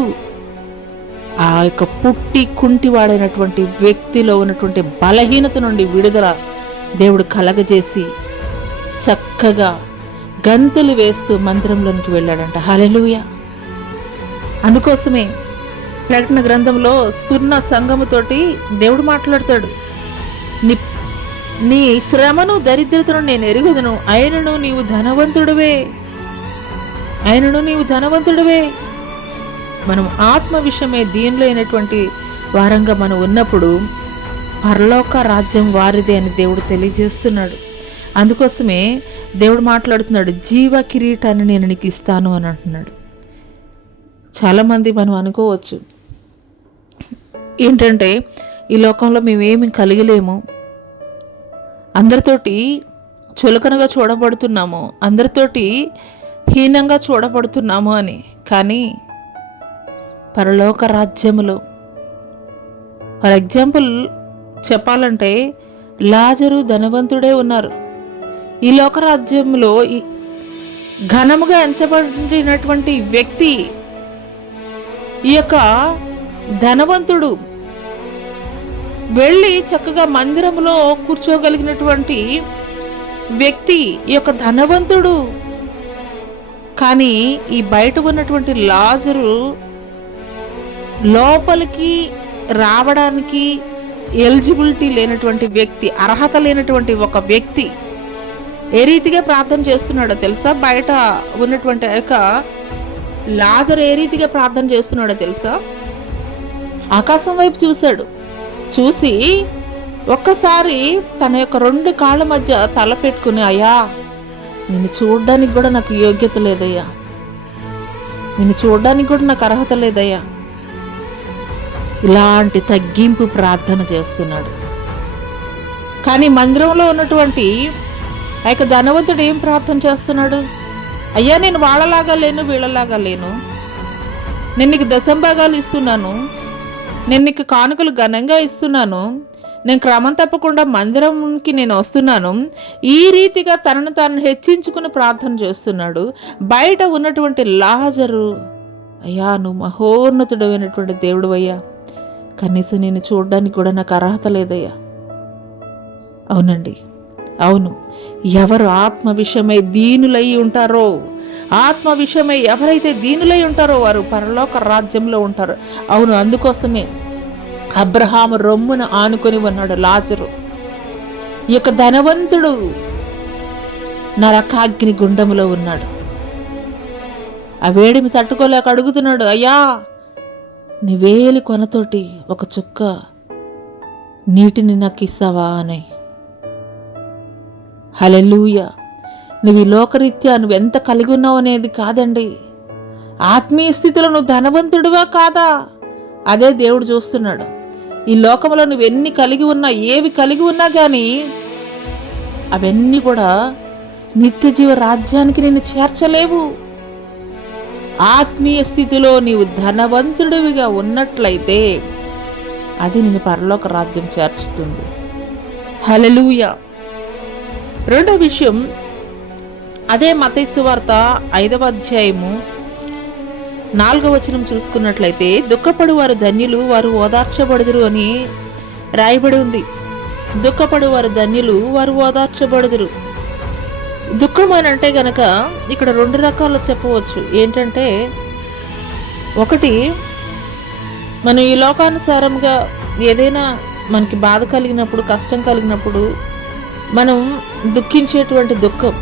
ఆ యొక్క పుట్టి కుంటివాడైనటువంటి వ్యక్తిలో ఉన్నటువంటి బలహీనత నుండి విడుదల దేవుడు కలగజేసి చక్కగా గంతులు వేస్తూ మందిరంలోనికి వెళ్ళాడంట. హల్లెలూయా! అందుకోసమే ప్రకటన గ్రంథంలో స్ఫుర్ణ సంఘముతోటి దేవుడు మాట్లాడతాడు. నీ శ్రమను దరిద్రతను నేను ఎరుగుదును, ఆయనను నీవు ధనవంతుడివే. మనం ఆత్మ విషయమే దీనిలో అయినటువంటి వారంగా మనం ఉన్నప్పుడు పరలోక రాజ్యం వారిదే అని దేవుడు తెలియజేస్తున్నాడు. అందుకోసమే దేవుడు మాట్లాడుతున్నాడు, జీవ కిరీటాన్ని నేను నీకు ఇస్తాను అని అంటున్నాడు. చాలామంది మనం అనుకోవచ్చు ఏంటంటే ఈ లోకంలో మేమేమి కలిగలేము, అందరితోటి చులకనగా చూడబడుతున్నాము, అందరితోటి హీనంగా చూడబడుతున్నాము అని. కానీ పరలోక రాజ్యములో ఫర్ ఎగ్జాంపుల్ చెప్పాలంటే లాజరు ధనవంతుడే ఉన్నారు. ఈ లోక రాజ్యంలో ఘనముగా ఎంచబడినటువంటి వ్యక్తి, ఈ యొక్క ధనవంతుడు వెళ్ళి చక్కగా మందిరంలో కూర్చోగలిగినటువంటి వ్యక్తి ఈ యొక్క ధనవంతుడు. కానీ ఈ బయట ఉన్నటువంటి లాజరు లోపలికి రావడానికి ఎలిజిబిలిటీ లేనటువంటి వ్యక్తి, అర్హత లేనటువంటి ఒక వ్యక్తి ఏ రీతిగా ప్రార్థన చేస్తున్నాడో తెలుసా? బయట ఉన్నటువంటి యొక్క లాజరు ఏ రీతిగా ప్రార్థన చేస్తున్నాడో తెలుసా? ఆకాశం వైపు చూశాడు. చూసి ఒక్కసారి తన యొక్క 2 కాళ్ళ మధ్య తల పెట్టుకుని, అయ్యా నిన్ను చూడడానికి కూడా నాకు యోగ్యత లేదయ్యా, నిన్ను చూడడానికి కూడా నాకు అర్హత లేదయ్యా, ఇలాంటి తగ్గింపు ప్రార్థన చేస్తున్నాడు. కానీ మందిరంలో ఉన్నటువంటి ఆ యొక్క ధనవంతుడు ఏం ప్రార్థన చేస్తున్నాడు? అయ్యా నేను వాళ్ళలాగా లేను, వీళ్ళలాగా లేను, నేను నీకు దశంభాగాలు ఇస్తున్నాను, నేను నీకు కానుకలు ఘనంగా ఇస్తున్నాను, నేను క్రమం తప్పకుండా మందిరంకి నేను వస్తున్నాను, ఈ రీతిగా తనను తాను హెచ్చించుకుని ప్రార్థన చేస్తున్నాడు. బయట ఉన్నటువంటి లాజరు, అయ్యా నువ్వు మహోన్నతుడమైనటువంటి దేవుడు అయ్యా, కనీసం నేను చూడడానికి కూడా నాకు అర్హత లేదయ్యా. అవునండి, అవును. ఎవరు ఆత్మ విషయమై దీనులై ఉంటారో, ఆత్మ విషయమై ఎవరైతే దీనులై ఉంటారో వారు పరలోక రాజ్యంలో ఉంటారు. అవును, అందుకోసమే అబ్రహాము రొమ్మున ఆనుకొని ఉన్నాడు లాజరు. ఈ యొక్క ధనవంతుడు నరకాగ్ని గుండములో ఉన్నాడు. ఆ వేడిమి తట్టుకోలేక అడుగుతున్నాడు, అయ్యా నీ వేలి కొనతోటి ఒక చుక్క నీటిని నాకు ఇస్తావా అని. హల్లెలూయా. నువ్వు ఈ లోకరీత్యా నువ్వెంత కలిగి ఉన్నావు అనేది కాదండి, ఆత్మీయ స్థితిలో నువ్వు ధనవంతుడివా కాదా అదే దేవుడు చూస్తున్నాడు. ఈ లోకంలో నువ్వెన్ని కలిగి ఉన్నా, ఏవి కలిగి ఉన్నా కానీ అవన్నీ కూడా నిత్య జీవ రాజ్యానికి నిన్ను చేర్చలేవు. ఆత్మీయ స్థితిలో నీవు ధనవంతుడివిగా ఉన్నట్లయితే అది నిన్ను పరలోక రాజ్యం చేర్చుతుంది. హల్లెలూయా. రెండో విషయం, అదే మత్తయి సువార్త 5వ అధ్యాయము 4వ వచనం చూసుకున్నట్లయితే, దుఃఖపడు వారు ధన్యులు, వారు ఓదార్చబడుదురు అని రాయబడి ఉంది. దుఃఖపడు వారు ధన్యులు, వారు ఓదార్చబడుదురు. దుఃఖం అని అంటే గనక ఇక్కడ 2 రకాలు చెప్పవచ్చు. ఏంటంటే, ఒకటి, మనం ఈ లోకానుసారంగా ఏదైనా మనకి బాధ కలిగినప్పుడు, కష్టం కలిగినప్పుడు మనం దుఃఖించేటువంటి దుఃఖం.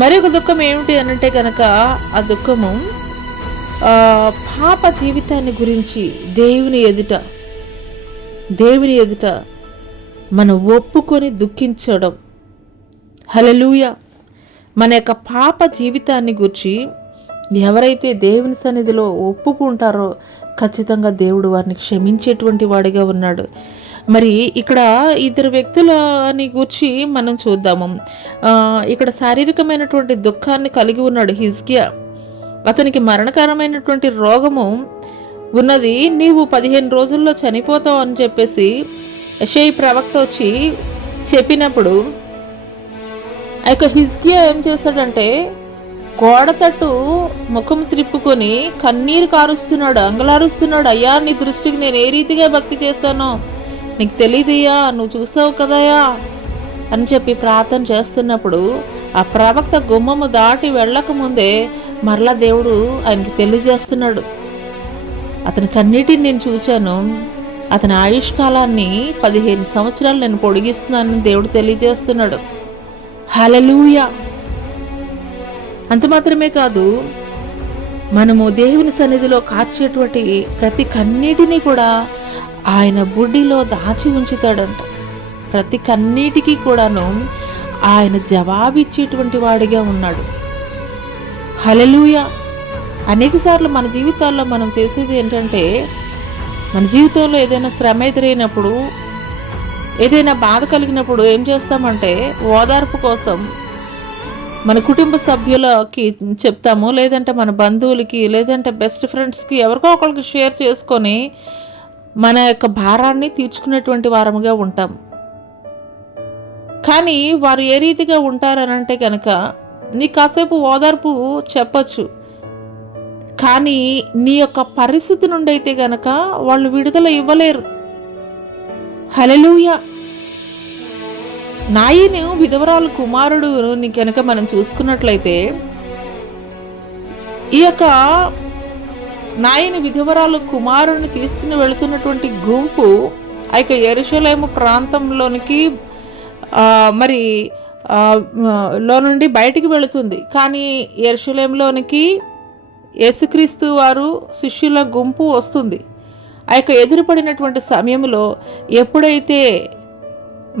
మరొక దుఃఖం ఏమిటి అని అంటే కనుక ఆ దుఃఖము పాప జీవితాన్ని గురించి దేవుని ఎదుట మనం ఒప్పుకొని దుఃఖించడం. హల్లెలూయా. మన యొక్క పాప జీవితాన్ని గురించి ఎవరైతే దేవుని సన్నిధిలో ఒప్పుకుంటారో ఖచ్చితంగా దేవుడు వారిని క్షమించేటువంటి వాడిగా ఉన్నాడు. మరి ఇక్కడ 2 వ్యక్తులని గురించి మనం చూద్దాము. ఇక్కడ శారీరకమైనటువంటి దుఃఖాన్ని కలిగి ఉన్నాడు హిజ్కియా. అతనికి మరణకరమైనటువంటి రోగము ఉన్నది. నీవు 15 రోజుల్లో చనిపోతావు అని చెప్పేసి యెషయా ప్రవక్త వచ్చి చెప్పినప్పుడు ఆ యొక్క హిజ్కియా ఏం చేశాడంటే, గోడ తట్టు ముఖం త్రిప్పుకొని కన్నీరు కారుస్తున్నాడు, అంగలారుస్తున్నాడు. అయ్యా నీ దృష్టికి నేను ఏ రీతిగా భక్తి చేశానో నీకు తెలియదయ్యా, నువ్వు చూసావు కదయా అని చెప్పి ప్రార్థన చేస్తున్నప్పుడు ఆ ప్రవక్త గుమ్మము దాటి వెళ్ళక ముందే మరలా దేవుడు ఆయనకి తెలియజేస్తున్నాడు, అతని కన్నీటిని నేను చూశాను, అతని ఆయుష్కాలాన్ని 15 సంవత్సరాలు నేను పొడిగిస్తున్నానని దేవుడు తెలియజేస్తున్నాడు. హల్లెలూయా. అంత మాత్రమే కాదు, మనము దేవుని సన్నిధిలో కార్చేటువంటి ప్రతి కన్నీటిని కూడా ఆయన బుడ్డిలో దాచి ఉంచుతాడంట. ప్రతి కన్నీటికి కూడాను ఆయన జవాబిచ్చేటువంటి వాడిగా ఉన్నాడు. హల్లెలూయా. అనేక సార్లు మన జీవితాల్లో మనం చేసేది ఏంటంటే, మన జీవితంలో ఏదైనా శ్రమ ఎదురైనప్పుడు, ఏదైనా బాధ కలిగినప్పుడు ఏం చేస్తామంటే, ఓదార్పు కోసం మన కుటుంబ సభ్యులకి చెప్తాము, లేదంటే మన బంధువులకి, లేదంటే బెస్ట్ ఫ్రెండ్స్కి, ఎవరికో ఒకరికి షేర్ చేసుకొని మన యొక్క భారాన్ని తీర్చుకునేటువంటి వారముగా ఉంటాం. కానీ వారు ఏ రీతిగా ఉంటారనంటే కనుక, నీకు కాసేపు ఓదార్పు చెప్పచ్చు, కానీ నీ యొక్క పరిస్థితి నుండి అయితే గనక వాళ్ళు విడుదల ఇవ్వలేరు. హల్లెలూయా. నాయను విధవరాలు కుమారుడుని కనుక మనం చూసుకున్నట్లయితే, ఈ యొక్క నాయని విధవరాలు కుమారుడిని తీసుకుని వెళుతున్నటువంటి గుంపు ఆ యొక్క యెరూషలేము ప్రాంతంలోనికి లో నుండి బయటికి వెళుతుంది. కానీ యెరూషలేములోనికి యేసుక్రీస్తు వారు శిష్యుల గుంపు వస్తుంది. ఆ యొక్క ఎదురుపడినటువంటి సమయంలో ఎప్పుడైతే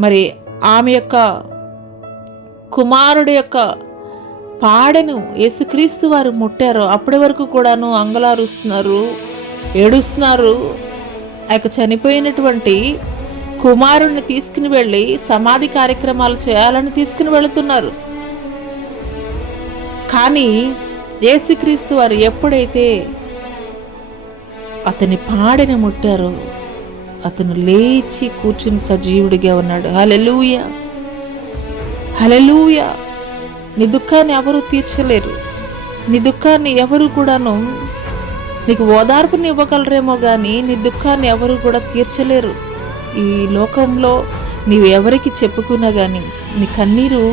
మరి ఆమె యొక్క కుమారుడి యొక్క పాడెను యేసుక్రీస్తు వారు ముట్టారో అప్పటి వరకు కూడాను అంగలారుస్తున్నారు, ఏడుస్తున్నారు. ఆ యొక్క చనిపోయినటువంటి కుమారుణ్ణి తీసుకుని వెళ్ళి సమాధి కార్యక్రమాలు చేయాలని తీసుకుని వెళుతున్నారు. కానీ యేసుక్రీస్తు వారు ఎప్పుడైతే అతని పాడిని ముట్టారో అతను లేచి కూర్చుని సజీవుడిగా ఉన్నాడు. హల్లెలూయా, హల్లెలూయా. నీ దుఃఖాన్ని ఎవరు తీర్చలేరు. నీ దుఃఖాన్ని ఎవరు కూడాను, నీకు ఓదార్పుని ఇవ్వగలరేమో కానీ నీ దుఃఖాన్ని ఎవరు కూడా తీర్చలేరు. ఈ లోకంలో నీవు ఎవరికి చెప్పుకున్నా కానీ నీ కన్నీరు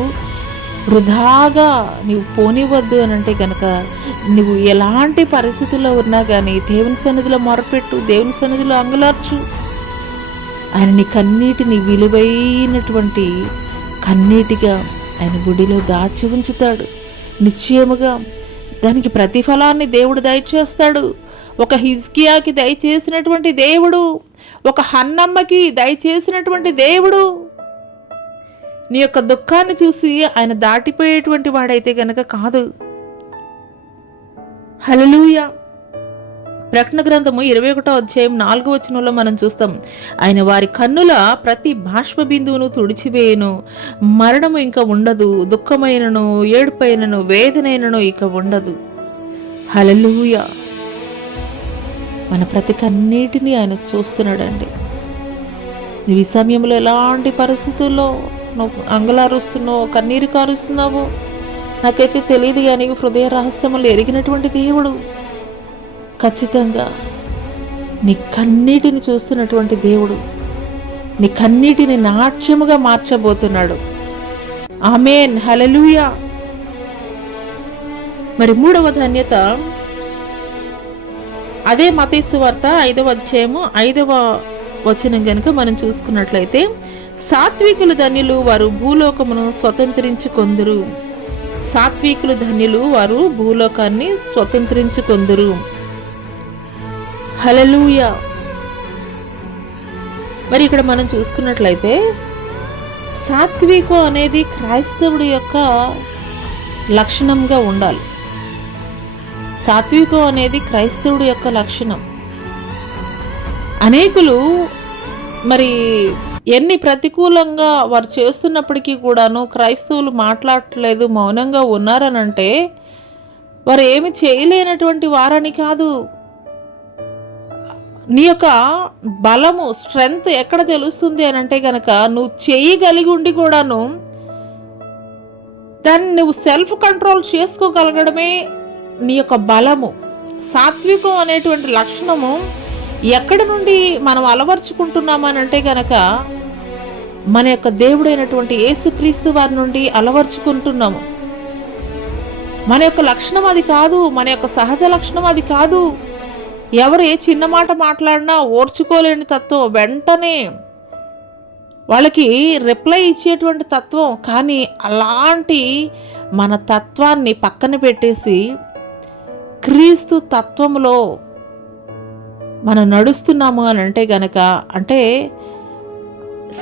వృధాగా నీవు పోనివద్దు అని అంటే కనుక నువ్వు ఎలాంటి పరిస్థితుల్లో ఉన్నా కానీ దేవుని సన్నిధిలో మొరపెట్టు, దేవుని సన్నిధిలో అంగలార్చు. ఆయన నీ కన్నీటిని విలువైనటువంటి కన్నీటిగా ఆయన గుడిలో దాచి ఉంచుతాడు. నిశ్చయముగా దానికి ప్రతిఫలాన్ని దేవుడు దయచేస్తాడు. ఒక హిజ్కియాకి దయచేసినటువంటి దేవుడు, ఒక హన్నమ్మకి దయచేసినటువంటి దేవుడు నీ యొక్క దుఃఖాన్ని చూసి ఆయన దాటిపోయేటువంటి వాడైతే గనక కాదు. హల్లెలూయా. ప్రకటన గ్రంథము 21వ అధ్యాయం 4వ వచనంలో మనం చూస్తాం, ఆయన వారి కన్నుల ప్రతి బాష్ప బిందువును తుడిచివేయను, మరణము ఇంకా ఉండదు, దుఃఖమైనను ఏడుపైనను వేదనైనను ఇక ఉండదు. హల్లెలూయా. మన ప్రతి కన్నీటిని ఆయన చూస్తున్నాడండి. నువ్వు ఈ సమయంలో ఎలాంటి పరిస్థితుల్లో నువ్వు అంగలారుస్తున్నావో, కన్నీరు కారుస్తున్నావో నాకైతే తెలియదు, కానీ హృదయ రహస్యములు ఎరిగినటువంటి దేవుడు ఖచ్చితంగా నీ కన్నీటిని చూస్తున్నటువంటి దేవుడు నీ కన్నీటిని నాట్యముగా మార్చబోతున్నాడు. ఆమేన్, హల్లెలూయా. మరి 3వ ధన్యత, అదే మత్తయి సువార్త 5వ అధ్యాయము 5వ వచనం కనుక మనం చూసుకున్నట్లయితే, సాత్వికులు ధన్యులు, వారు భూలోకమును స్వతంత్రించుకొందురు. సాత్వికులు ధన్యులు, వారు భూలోకాన్ని స్వతంత్రించుకొందురు. హల్లెలూయా. మరి ఇక్కడ మనం చూసుకున్నట్లయితే సాత్వికం అనేది క్రైస్తవుడి యొక్క లక్షణంగా ఉండాలి. సాత్వికం అనేది క్రైస్తవుడి యొక్క లక్షణం. అనేకులు మరి ఎన్ని ప్రతికూలంగా వారు చేస్తున్నప్పటికీ కూడాను క్రైస్తవులు మాట్లాడట్లేదు, మౌనంగా ఉన్నారనంటే వారు ఏమి చేయలేనటువంటి వారని కాదు. నీ యొక్క బలము, స్ట్రెంగ్త్ ఎక్కడ తెలుస్తుంది అని అంటే కనుక నువ్వు చేయగలిగి ఉండి కూడాను దాన్ని నువ్వు సెల్ఫ్ కంట్రోల్ చేసుకోగలగడమే నీ యొక్క బలము. సాత్వికం అనేటువంటి లక్షణము ఎక్కడి నుండి మనం అలవర్చుకుంటున్నామని అంటే కనుక మన యొక్క దేవుడైనటువంటి యేసుక్రీస్తు వారి నుండి అలవర్చుకుంటున్నాము. మన యొక్క లక్షణం అది కాదు, మన యొక్క సహజ లక్షణం అది కాదు. ఎవరు ఏ చిన్న మాట మాట్లాడినా ఓర్చుకోలేని తత్వం, వెంటనే వాళ్ళకి రిప్లై ఇచ్చేటువంటి తత్వం. కానీ అలాంటి మన తత్వాన్ని పక్కన పెట్టేసి క్రీస్తు తత్వంలో మనం నడుస్తున్నాము అని అంటే గనక, అంటే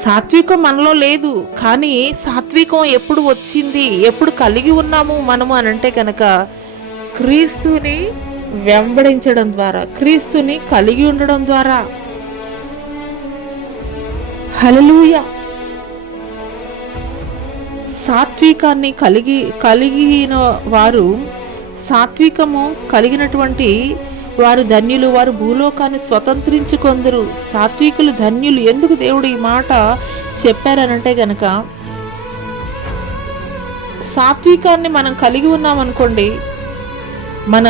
సాత్వికం మనలో లేదు, కానీ సాత్వికం ఎప్పుడు వచ్చింది, ఎప్పుడు కలిగి ఉన్నాము మనము అని అంటే కనుక క్రీస్తుని వెంబడించడం ద్వారా, క్రీస్తుని కలిగి ఉండడం ద్వారా. హల్లెలూయా. సాత్వికాన్ని కలిగిన వారు, సాత్వికము కలిగినటువంటి వారు ధన్యులు, వారు భూలోకాన్ని స్వతంత్రించుకొందరు. సాత్వికులు ధన్యులు. ఎందుకు దేవుడు ఈ మాట చెప్పారనంటే గనక, సాత్వికాన్ని మనం కలిగి ఉన్నామనుకోండి, మన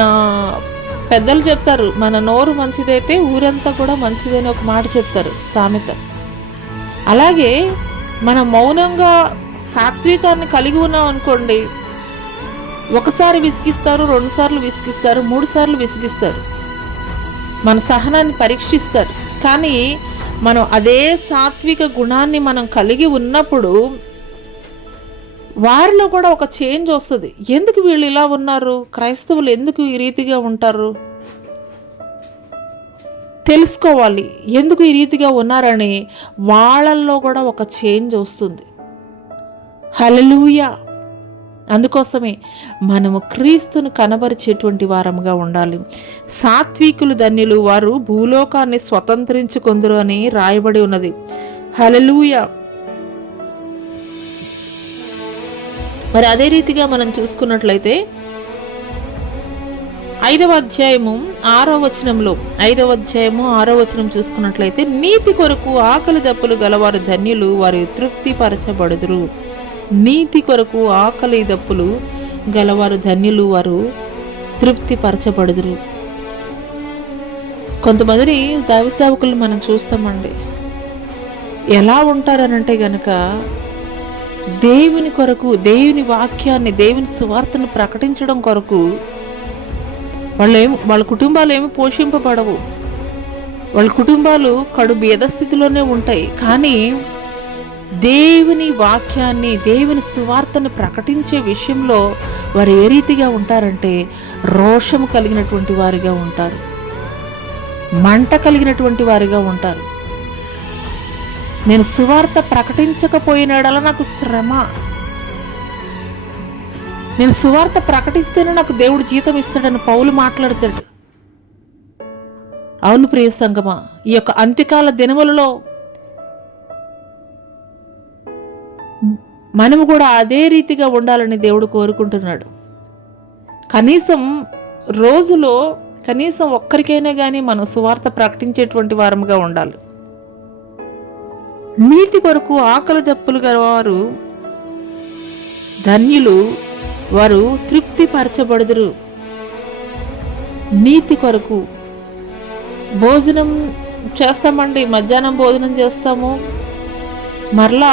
పెద్దలు చెప్తారు, మన నోరు మంచిదైతే ఊరంతా కూడా మంచిదని ఒక మాట చెప్తారు, సామెత. అలాగే మనం మౌనంగా సాత్వికాన్ని కలిగి ఉన్నాం అనుకోండి, ఒకసారి విసిగిస్తారు, 2 సార్లు విసిగిస్తారు, 3 సార్లు విసిగిస్తారు, మన సహనాన్ని పరీక్షిస్తారు. కానీ మనం అదే సాత్విక గుణాన్ని మనం కలిగి ఉన్నప్పుడు వారిలో కూడా ఒక చేంజ్ వస్తుంది. ఎందుకు వీళ్ళు ఇలా ఉన్నారు, క్రైస్తవులు ఎందుకు ఈ రీతిగా ఉంటారు, తెలుసుకోవాలి. ఎందుకు ఈ రీతిగా ఉన్నారని వాళ్ళల్లో కూడా ఒక చేంజ్ వస్తుంది. హల్లెలూయా. అందుకోసమే మనము క్రీస్తును కనబరిచేటువంటి వారముగా ఉండాలి. సాత్వికులు ధన్యులు, వారు భూలోకాన్ని స్వతంత్రించుకొందురు అని రాయబడి ఉన్నది. హల్లెలూయా. మరి అదే రీతిగా మనం చూసుకున్నట్లయితే 5వ అధ్యాయము 6వ వచనంలో 5వ అధ్యాయము 6వ వచనం చూసుకున్నట్లయితే, నీతి కొరకు ఆకలి దప్పులు గలవారు ధన్యులు, వారు తృప్తి పరచబడుదురు. నీతి కొరకు ఆకలి దప్పులు గలవారు ధన్యులు, వారు తృప్తి పరచబడుదురు. కొంతమంది దైవ సేవకులు మనం చూస్తామండి, ఎలా ఉంటారనంటే గనక దేవుని కొరకు, దేవుని వాక్యాన్ని, దేవుని సువార్తను ప్రకటించడం కొరకు వాళ్ళ కుటుంబాలు ఏమి పోషింపబడవు, వాళ్ళ కుటుంబాలు కడు భేద స్థితిలోనే ఉంటాయి. కానీ దేవుని వాక్యాన్ని, దేవుని సువార్తను ప్రకటించే విషయంలో వారు ఏ రీతిగా ఉంటారంటే రోషము కలిగినటువంటి వారిగా ఉంటారు, మంట కలిగినటువంటి వారిగా ఉంటారు. నేను సువార్త ప్రకటించకపోయినాడలా నాకు శ్రమ, నేను సువార్త ప్రకటిస్తేనే నాకు దేవుడు జీతం ఇస్తాడని పౌలు మాట్లాడతాడు. అవును ప్రియ సంగమా, ఈ యొక్క అంత్యకాల దినములలో మనము కూడా అదే రీతిగా ఉండాలని దేవుడు కోరుకుంటున్నాడు. కనీసం రోజులో కనీసం ఒక్కరికైనా కానీ మనం సువార్త ప్రకటించేటువంటి వారముగా ఉండాలి. నీతి కొరకు ఆకలి దప్పులు గలవారు ధన్యులు, వారు తృప్తి పరచబడుదురు. నీతి కొరకు భోజనం చేస్తామండి, మధ్యాహ్నం భోజనం చేస్తాము, మరలా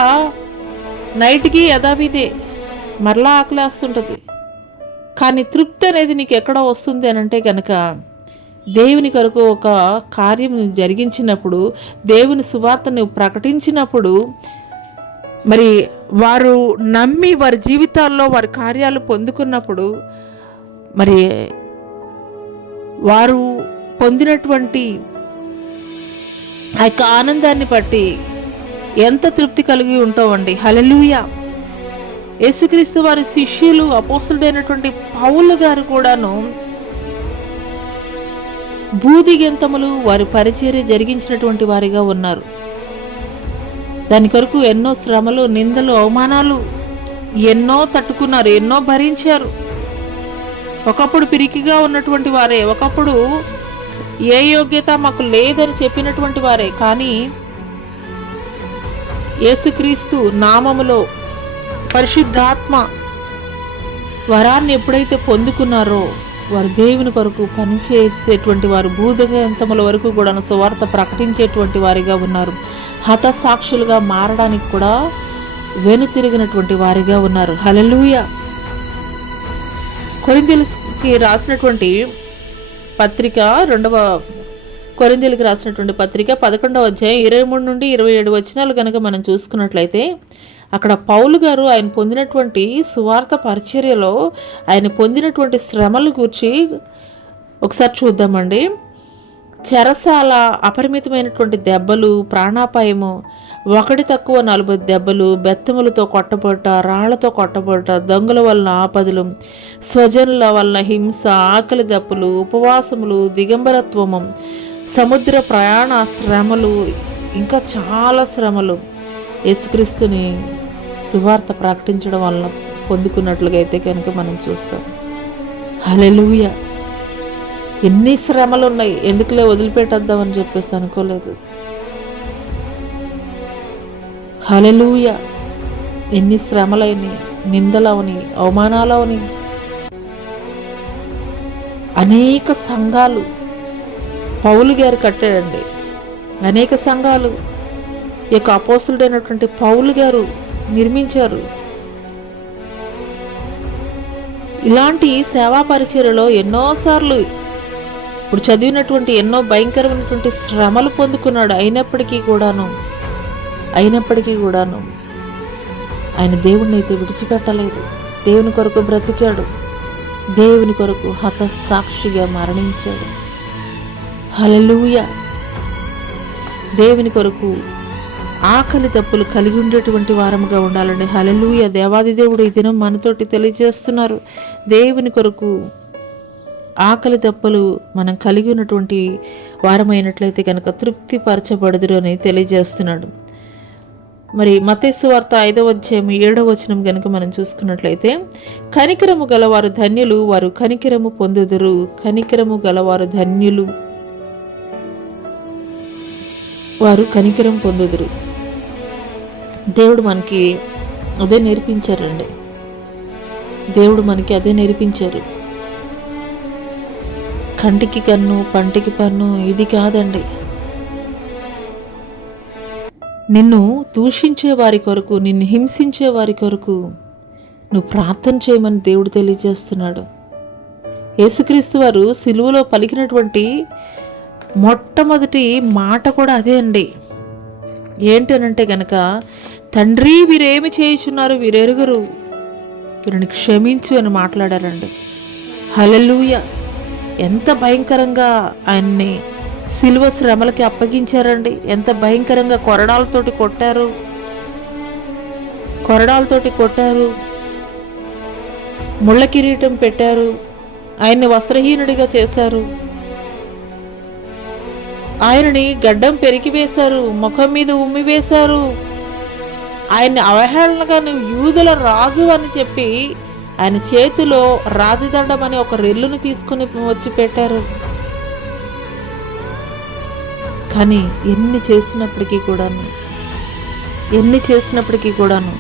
నైట్కి యథావిధే మరలా ఆకలేస్తుంటుంది. కానీ తృప్తి అనేది నీకు ఎక్కడ వస్తుంది అని అంటే కనుక దేవుని కొరకు ఒక కార్యం జరిగించినప్పుడు, దేవుని సువార్తను ప్రకటించినప్పుడు, మరి వారు నమ్మి వారి జీవితాల్లో వారి కార్యాలు పొందుకున్నప్పుడు, మరి వారు పొందినటువంటి ఆ యొక్క ఆనందాన్ని బట్టి ఎంత తృప్తి కలిగి ఉంటామండి. హల్లెలూయా. యేసుక్రీస్తు వారి శిష్యులు, అపోస్తలుడైనటువంటి పౌలు గారు కూడాను బూది గెంతములు వారి పరిచర్య జరిగించినటువంటి వారిగా ఉన్నారు. దాని కొరకు ఎన్నో శ్రమలు, నిందలు, అవమానాలు ఎన్నో తట్టుకున్నారు, ఎన్నో భరించారు. ఒకప్పుడు పిరికిగా ఉన్నటువంటి వారే, ఒకప్పుడు ఏ యోగ్యత మాకు లేదని చెప్పినటువంటి వారే, కానీ యేసుక్రీస్తు నామములో పరిశుద్ధాత్మ వరాన్ని ఎప్పుడైతే పొందుకున్నారో వారు దేవుని కొరకు పనిచేసేటువంటి వారు, భూదగంతముల వరకు కూడా సువార్త ప్రకటించేటువంటి వారిగా ఉన్నారు. హతసాక్షులుగా మారడానికి కూడా వెనుతిరిగినటువంటి వారిగా ఉన్నారు. హల్లెలూయా. కొరింథీయులకి రాసినటువంటి పత్రిక 2వ కొరింథీయులకి రాసినటువంటి పత్రిక 11వ అధ్యాయం 23 నుండి 27 వచనాలు కనుక మనం చూసుకున్నట్లయితే, అక్కడ పౌలు గారు ఆయన పొందినటువంటి సువార్త పరిచర్యలో ఆయన పొందినటువంటి శ్రమల గురించి ఒకసారి చూద్దామండి. చెరసాల, అపరిమితమైనటువంటి దెబ్బలు, ప్రాణాపాయము, ఒకటి తక్కువ 40 దెబ్బలు, బెత్తములతో కొట్టబడ్డ, రాళ్లతో కొట్టబడ్డ, దొంగల వలన ఆపదలు, స్వజనుల వలన హింస, ఆకలి దప్పులు, ఉపవాసములు, దిగంబరత్వము, సముద్ర ప్రయాణ శ్రమలు, ఇంకా చాలా శ్రమలు యేసుక్రీస్తుని సువార్త ప్రకటించడం వలన పొందుకున్నట్లుగా అయితే కనుక మనం చూస్తాం. హల్లెలూయా. ఎన్ని శ్రమలు ఉన్నాయి, ఎందుకులే వదిలిపెట్టేద్దామని చెప్పేసి అనుకోలేదు. హల్లెలూయా. ఎన్ని శ్రమలని, నిందలవని, అవమానాలవని, అనేక సంఘాలు పౌలు గారు కట్టాడండి. అనేక సంఘాలు ఈ యొక్క అపోస్తలుడైనటువంటి పౌలు గారు నిర్మించారు. ఇలాంటి సేవా పరిచర్యలో ఎన్నోసార్లు ఇప్పుడు చదివినటువంటి ఎన్నో భయంకరమైనటువంటి శ్రమలు పొందుకున్నాడు. అయినప్పటికీ కూడాను ఆయన దేవుణ్ణి అయితే విడిచిపెట్టలేదు. దేవుని కొరకు బ్రతికాడు, దేవుని కొరకు హతసాక్షిగా మరణించాడు. హల్లెలూయా. దేవుని కొరకు ఆకలి తప్పులు కలిగి ఉండేటువంటి వారముగా ఉండాలండి. హల్లెలూయా. దేవాది దేవుడు ఈ దినం మనతోటి తెలియజేస్తున్నారు. దేవుని కొరకు ఆకలి తప్పులు మనం కలిగి ఉన్నటువంటి వారమైనట్లయితే కనుక తృప్తి పరచబడుదురు అని తెలియజేస్తున్నాడు. మరి మత్తయి సువార్త 5వ అధ్యాయం 7వ వచనం గనుక మనం చూసుకున్నట్లయితే, కనికరము గలవారు ధన్యులు, వారు కనికరము పొందుదురు. కనికరము గలవారు ధన్యులు, వారు కనికరం పొందుదురు. దేవుడు మనకి అదే నేర్పించారండి. దేవుడు మనకి అదే నేర్పించారు. కంటికి కన్ను, పంటికి పన్ను ఇది కాదండి. నిన్ను దూషించే వారి కొరకు, నిన్ను హింసించే వారి కొరకు నువ్వు ప్రార్థన చేయమని దేవుడు తెలియజేస్తున్నాడు. యేసుక్రీస్తు వారు సిలువలో పలికినటువంటి మొట్టమొదటి మాట కూడా అదే అండి. ఏంటనంటే గనక, తండ్రి వీరేమి చేయుచున్నారు, వీరెరుగురు, వీరిని క్షమించు అని మాట్లాడారండి. హల్లెలూయా! ఎంత భయంకరంగా ఆయన్ని సిలువ శ్రమలకి అప్పగించారండి. ఎంత భయంకరంగా కొరడాలతోటి కొట్టారు, ముళ్ళ కిరీటం పెట్టారు, ఆయన్ని వస్త్రహీనుడిగా చేశారు, ఆయనని గడ్డం పెరికివేశారు, ముఖం మీద ఉమ్మివేశారు, ఆయన్ని అవహేళనగా నువ్వు యూదుల రాజు అని చెప్పి ఆయన చేతిలో రాజదండం అనే ఒక రెల్లును తీసుకుని వచ్చి పెట్టారు. కానీ ఎన్ని చేసినప్పటికీ కూడాను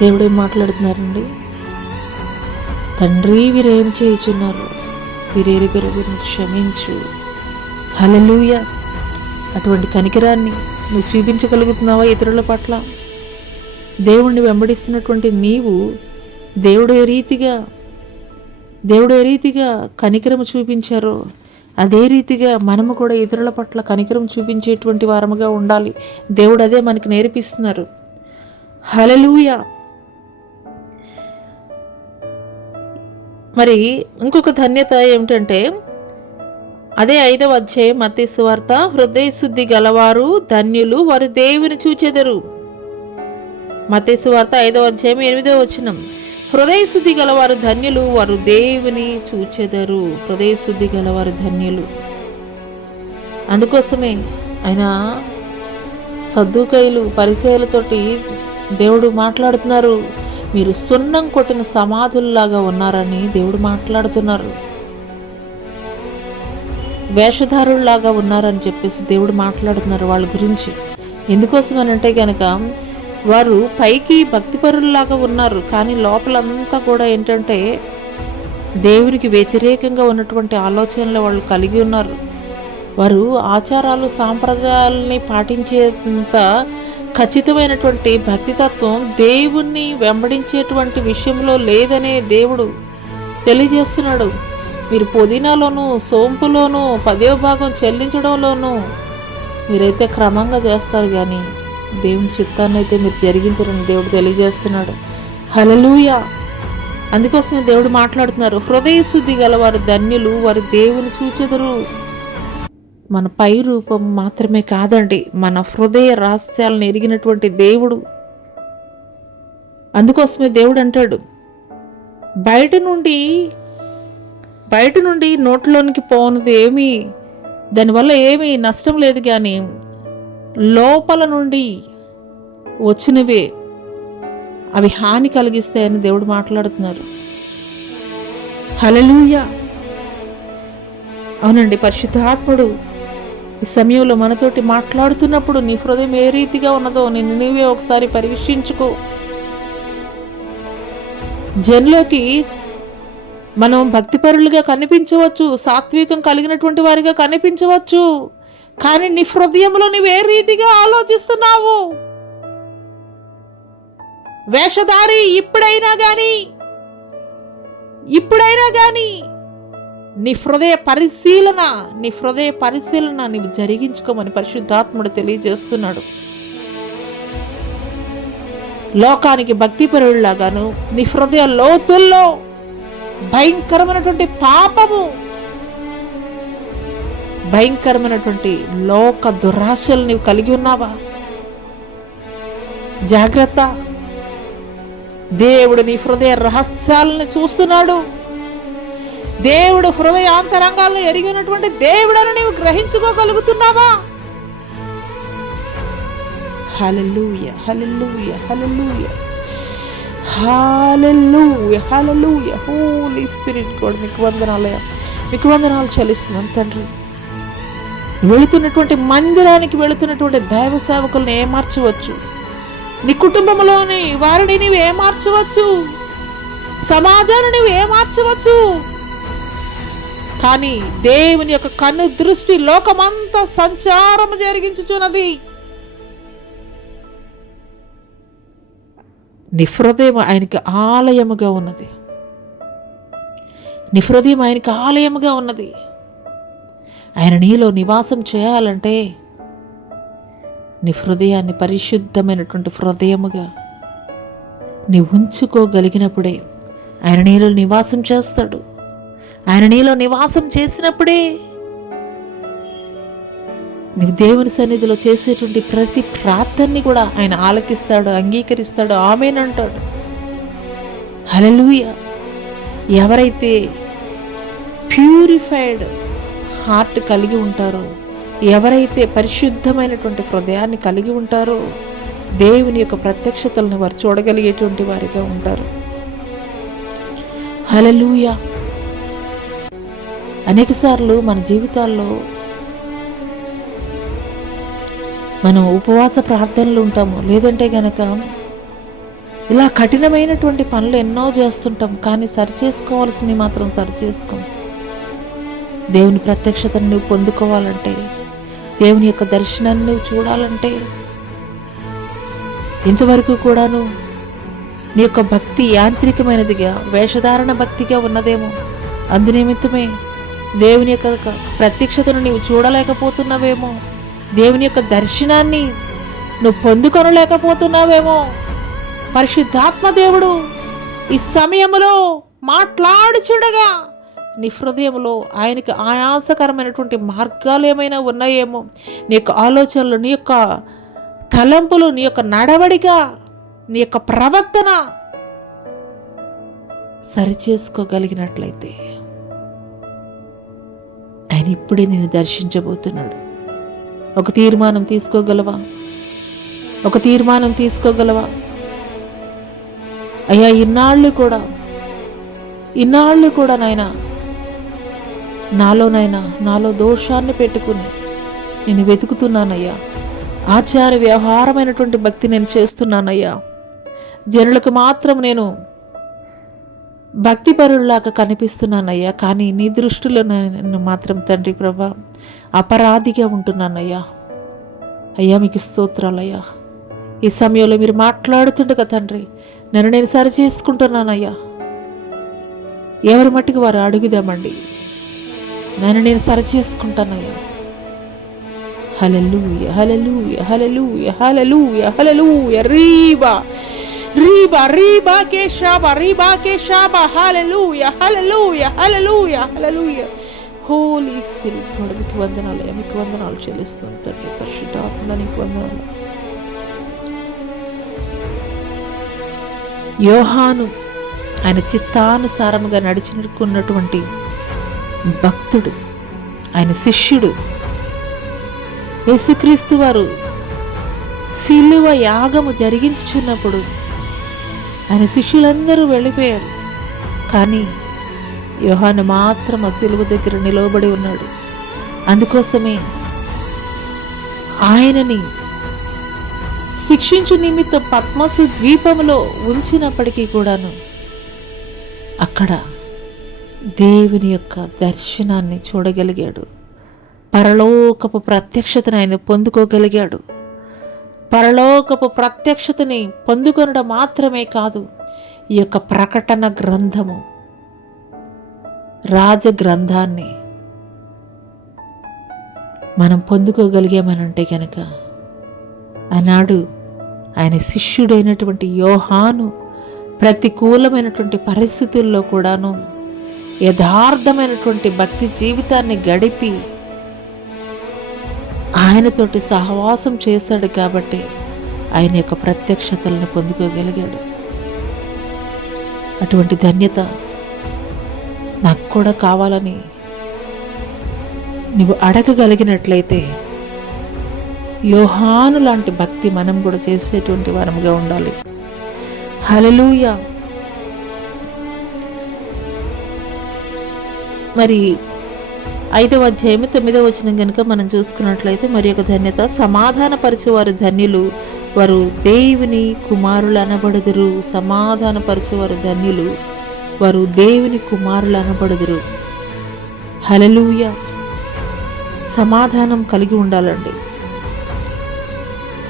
దేవుడేం మాట్లాడుతున్నారండి? తండ్రి వీరేం చేయుచున్నారు, వీరెరుగురు, వీరిని క్షమించు. హల్లెలూయా! అటువంటి కనికరాన్ని నువ్వు చూపించగలుగుతున్నావా ఇతరుల పట్ల? దేవుణ్ణి వెంబడిస్తున్నటువంటి నీవు దేవుడు ఏ రీతిగా కనికరము చూపించారో అదే రీతిగా మనము కూడా ఇతరుల పట్ల కనికరం చూపించేటువంటి వారముగా ఉండాలి. దేవుడు అదే మనకి నేర్పిస్తున్నారు. హల్లెలూయా! మరి ఇంకొక ధన్యత ఏమిటంటే, అదే 5వ అధ్యాయం మత్తయి సువార్త, హృదయ శుద్ధి గలవారు ధన్యులు, వారు దేవుని చూచెదరు. మత్తయి సువార్త 5వ అధ్యాయం 8వ వచనం, హృదయ శుద్ధి గలవారు ధన్యులు, వారు దేవుని చూచెదరు. హృదయ శుద్ధి గలవారు ధన్యులు. అందుకోసమే ఆయన సద్దూకయ్యులు, పరిసయ్యులతోటి దేవుడు మాట్లాడుతున్నారు. మీరు సున్నం కొట్టిన సమాధుల్లాగా ఉన్నారని దేవుడు మాట్లాడుతున్నారు. వేషధారుల్లాగా ఉన్నారని చెప్పేసి దేవుడు మాట్లాడుతున్నారు వాళ్ళ గురించి. ఎందుకోసం అని అంటే కనుక, వారు పైకి భక్తిపరుల్లాగా ఉన్నారు, కానీ లోపలంతా కూడా ఏంటంటే దేవునికి వ్యతిరేకంగా ఉన్నటువంటి ఆలోచనలు వాళ్ళు కలిగి ఉన్నారు. వారు ఆచారాలు సాంప్రదాయాలని పాటించేంత ఖచ్చితమైనటువంటి భక్తితత్వం దేవుణ్ణి వెంబడించేటువంటి విషయంలో లేదనే దేవుడు తెలియజేస్తున్నాడు. మీరు పుదీనాలోను, సోంపులోను 10వ భాగం చెల్లించడంలోనూ మీరైతే క్రమంగా చేస్తారు, కానీ దేవుని చిత్తాన్ని అయితే మీరు జరిగించరని దేవుడు తెలియజేస్తున్నాడు. హల్లెలూయా! అందుకోసమే దేవుడు మాట్లాడుతున్నారు, హృదయ శుద్ధి గలవారు ధన్యులు, వారు దేవుని చూచెదరు. మన పై రూపం మాత్రమే కాదండి, మన హృదయ రహస్యాలను ఎరిగినటువంటి దేవుడు. అందుకోసమే దేవుడు అంటాడు, బయట నుండి నోట్లోనికి పోనది ఏమీ, దానివల్ల ఏమీ నష్టం లేదు, కానీ లోపల నుండి వచ్చినవే అవి హాని కలిగిస్తాయని దేవుడు మాట్లాడుతున్నారు. హల్లెలూయా! అవునండి, పరిశుద్ధాత్ముడు ఈ సమయంలో మనతోటి మాట్లాడుతున్నప్పుడు నీ హృదయం ఏ రీతిగా ఉన్నదో నీవే ఒకసారి పరీక్షించుకో. జనులోకి మనం భక్తిపరులుగా కనిపించవచ్చు, సాత్వికం కలిగినటువంటి వారిగా కనిపించవచ్చు, కానీ నీ హృదయంలో నీవు ఏ రీతిగా ఆలోచిస్తున్నావు? వేషధారి ఇప్పుడైనా కానీ నీ హృదయ పరిశీలన నీవు జరిగించుకోమని పరిశుద్ధాత్ముడు తెలియజేస్తున్నాడు. లోకానికి భక్తిపరులాగాను నీ హృదయ లోతుల్లో భయంకరమైనటువంటి పాపము, భయంకరమైనటువంటి లోక దురాశలు నీవు కలిగి ఉన్నావా? జాగ్రత్త, దేవుడు నీ హృదయ రహస్యాలను చూస్తున్నాడు. దేవుడు హృదయాంతరంగాలను ఎరిగినటువంటి దేవుడని నీవు గ్రహించుకోగలుగుతున్నావా? హల్లెలూయా, హల్లెలూయా, హల్లెలూయా, హల్లెలూయా, హల్లెలూయా. హోలీ స్పిరిట్ కూడా మీకు వందనాలయ్యా, మీకు వందనాలు చెల్లిస్తున్నాను తండ్రి. వెళుతున్నటువంటి మందిరానికి వెళుతున్నటువంటి దైవ సేవకులను ఏమార్చవచ్చు, నీ కుటుంబంలోని వారిని నీవు ఏమార్చవచ్చు, సమాజాన్ని నీవు ఏమార్చవచ్చు. కానీ దేవుని యొక్క కన్ను దృష్టి లోకమంతా సంచారం జరిగించుచున్నది. నీ హృదయం ఆయనకి ఆలయముగా ఉన్నది, నీ హృదయం ఆయనకి ఆలయముగా ఉన్నది. ఆయన నీలో నివాసం చేయాలంటే నీ హృదయాన్ని పరిశుద్ధమైనటువంటి హృదయముగా నీ ఉంచుకోగలిగినప్పుడే ఆయన నీలో నివాసం చేస్తాడు. ఆయన నీలో నివాసం చేసినప్పుడే నీవు దేవుని సన్నిధిలో చేసేటువంటి ప్రతి ప్రార్థనని కూడా ఆయన ఆలకిస్తాడు, అంగీకరిస్తాడు, ఆమేన్ అంటాడు. హల్లెలూయా. ఎవరైతే ప్యూరిఫైడ్ హార్ట్ కలిగి ఉంటారో, ఎవరైతే పరిశుద్ధమైనటువంటి హృదయాన్ని కలిగి ఉంటారో, దేవుని యొక్క ప్రత్యక్షతలను వారు చూడగలిగేటువంటి వారిగా ఉంటారు. హల్లెలూయా. అనేక సార్లు మన జీవితాల్లో మనం ఉపవాస ప్రార్థనలు ఉంటాము, లేదంటే గనక ఇలా కఠినమైనటువంటి పనులు ఎన్నో చేస్తుంటాం. కానీ సరిచేసుకోవాల్సినవి మాత్రం సరిచేసుకోం. దేవుని ప్రత్యక్షతను నువ్వు పొందుకోవాలంటే, దేవుని యొక్క దర్శనాన్ని నువ్వు చూడాలంటే, ఇంతవరకు కూడాను నీ యొక్క భక్తి యాంత్రికమైనదిగా, వేషధారణ భక్తిగా ఉన్నదేమో. అందునిమిత్తమే దేవుని యొక్క ప్రత్యక్షతను నీవు చూడలేకపోతున్నావేమో, దేవుని యొక్క దర్శనాన్ని నువ్వు పొందుకొనలేకపోతున్నావేమో. పరిశుద్ధాత్మ దేవుడు ఈ సమయంలో మాట్లాడుచుండగా నీ హృదయంలో ఆయనకి ఆయాసకరమైనటువంటి మార్గాలు ఏమైనా ఉన్నాయేమో, నీ యొక్క ఆలోచనలు, నీ యొక్క తలంపులు, నీ యొక్క నడవడిక, నీ యొక్క ప్రవర్తన సరిచేసుకోగలిగినట్లయితే ఆయన ఇప్పుడే నేను దర్శించబోతున్నాడు. ఒక తీర్మానం తీసుకోగలవా? ఒక తీర్మానం తీసుకోగలవా? అయ్యా, ఇన్నాళ్ళు కూడా నాలో దోషాన్ని పెట్టుకుని నేను వెతుకుతున్నానయ్యా. ఆచార వ్యవహారమైనటువంటి భక్తి నేను చేస్తున్నానయ్యా. జనులకు మాత్రం నేను భక్తిపరుల్లాగా కనిపిస్తున్నానయ్యా. కానీ నీ దృష్టిలో నేను మాత్రం తండ్రి ప్రభా అపరాధిగా ఉంటున్నానయ్యా. అయ్యా, మీకు స్తోత్రాలయ్యా. ఈ సమయంలో మీరు మాట్లాడుతుండగా తండ్రి నేను సరి చేసుకుంటున్నానయ్యా. ఎవరి మట్టుకు వారు అడుగుదామండి, నేను సరి చేసుకుంటానయ్యా. హల్లెలూయా, హల్లెలూయా, హల్లెలూయా, హల్లెలూయా, హల్లెలూయా. రీబా రీబా రీబా కేశాబా రీబా కేశాబా. హల్లెలూయా, హల్లెలూయా, హల్లెలూయా, హల్లెలూయా. హోలీ స్పిరిట్ కూడా మీకు వందనాలయ్యా, మీకు వందనాలు చెల్లిస్తున్నాను తండ్రి. పరిశుద్ధాత్మ నీకు వందనాలు. యోహాను ఆయన చిత్తానుసారముగా నడుచుకున్నటువంటి భక్తుడు, ఆయన శిష్యుడు. యేసుక్రీస్తు వారు సిలువ యాగము జరిగించుచున్నప్పుడు ఆయన శిష్యులందరూ వెళ్ళిపోయారు. కానీ యోహాను మాత్రం ఆ సిలువ దగ్గర నిలవబడి ఉన్నాడు. అందుకోసమే ఆయనని శిక్షించు నిమిత్తం పద్మసు ద్వీపంలో ఉంచినప్పటికీ కూడాను అక్కడ దేవుని యొక్క దర్శనాన్ని చూడగలిగాడు. పరలోకపు ప్రత్యక్షతను ఆయన పొందుకోగలిగాడు. పరలోకపు ప్రత్యక్షతని పొందుకొనడం మాత్రమే కాదు, ఈ యొక్క ప్రకటన గ్రంథము, రాజగ్రంథాన్ని మనం పొందుకోగలిగామనంటే కనుక ఆనాడు ఆయన శిష్యుడైనటువంటి యోహాను ప్రతికూలమైనటువంటి పరిస్థితుల్లో కూడాను యథార్థమైనటువంటి భక్తి జీవితాన్ని గడిపి ఆయనతోటి సహవాసం చేశాడు కాబట్టి ఆయన యొక్క ప్రత్యక్షతలను పొందుకోగలిగాడు. అటువంటి ధన్యత నాకు కూడా కావాలని నువ్వు అడగగలిగినట్లయితే యోహాను లాంటి భక్తి మనం కూడా చేసేటువంటి వారముగా ఉండాలి. హల్లెలూయా. మరి 5వ అధ్యాయము 9వ వచనం కనుక మనం చూసుకున్నట్లయితే, మరి ఒక ధన్యత, సమాధానపరచువారు ధన్యులు, వారు దేవుని కుమారులు అనబడుదురు. సమాధానపరచువారు ధన్యులు, వారు దేవుని కుమారులు అనబడుదురు. హల్లెలూయా. సమాధానం కలిగి ఉండాలండి.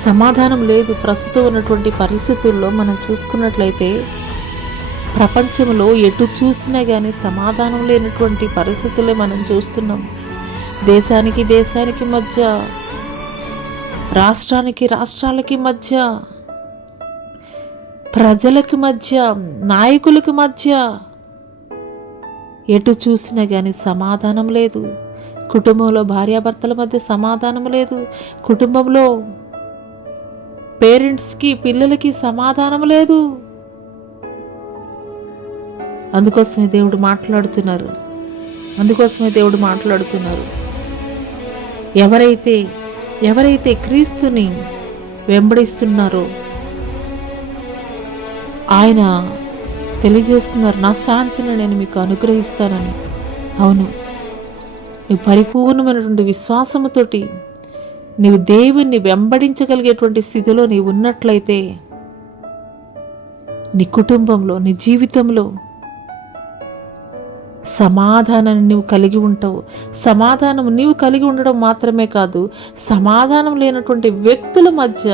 సమాధానం లేదు. ప్రస్తుతం ఉన్నటువంటి పరిస్థితుల్లో మనం చూసుకున్నట్లయితే ప్రపంచంలో ఎటు చూసినా కానీ సమాధానం లేనటువంటి పరిస్థితులే మనం చూస్తున్నాం. దేశానికి మధ్య, రాష్ట్రాలకి మధ్య, ప్రజలకి మధ్య, నాయకులకి మధ్య ఎటు చూసినా కానీ సమాధానం లేదు. కుటుంబంలో భార్యాభర్తల మధ్య సమాధానం లేదు. కుటుంబంలో పేరెంట్స్కి పిల్లలకి సమాధానం లేదు. అందుకోసమే దేవుడు మాట్లాడుతున్నారు. ఎవరైతే క్రీస్తుని వెంబడిస్తున్నారో ఆయన తెలియజేస్తున్నారు, నా శాంతిని నేను మీకు అనుగ్రహిస్తానని. అవును, నువ్వు పరిపూర్ణమైనటువంటి విశ్వాసముతోటి నీవు దేవుణ్ణి వెంబడించగలిగేటువంటి స్థితిలో నీవు ఉన్నట్లయితే నీ కుటుంబంలో, నీ జీవితంలో సమాధానాన్ని నీవు కలిగి ఉంటావు. సమాధానం నీవు కలిగి ఉండడం మాత్రమే కాదు, సమాధానం లేనటువంటి వ్యక్తుల మధ్య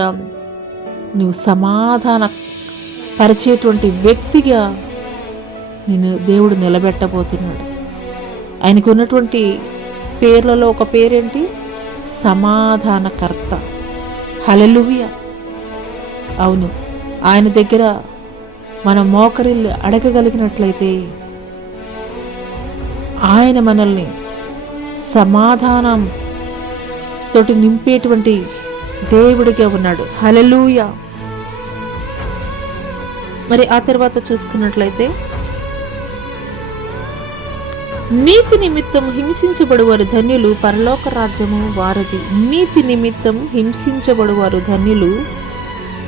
నువ్వు సమాధాన పరిచేటువంటి వ్యక్తిగా నేను దేవుడు నిలబెట్టబోతున్నాడు. ఆయనకు ఉన్నటువంటి పేర్లలో ఒక పేరేంటి? సమాధానకర్త. హల్లెలూయా. అవును, ఆయన దగ్గర మనం మోకరిల్లు అడగగలిగినట్లయితే ఆయన మనల్ని సమాధానం తోటి నింపేటువంటి దేవుడిగా ఉన్నాడు. హల్లెలూయా. మరి ఆ తర్వాత చూసుకున్నట్లయితే, నీతి నిమిత్తం హింసించబడువారు ధన్యులు, పరలోక రాజ్యము వారిది. నీతి నిమిత్తం హింసించబడువారు ధన్యులు,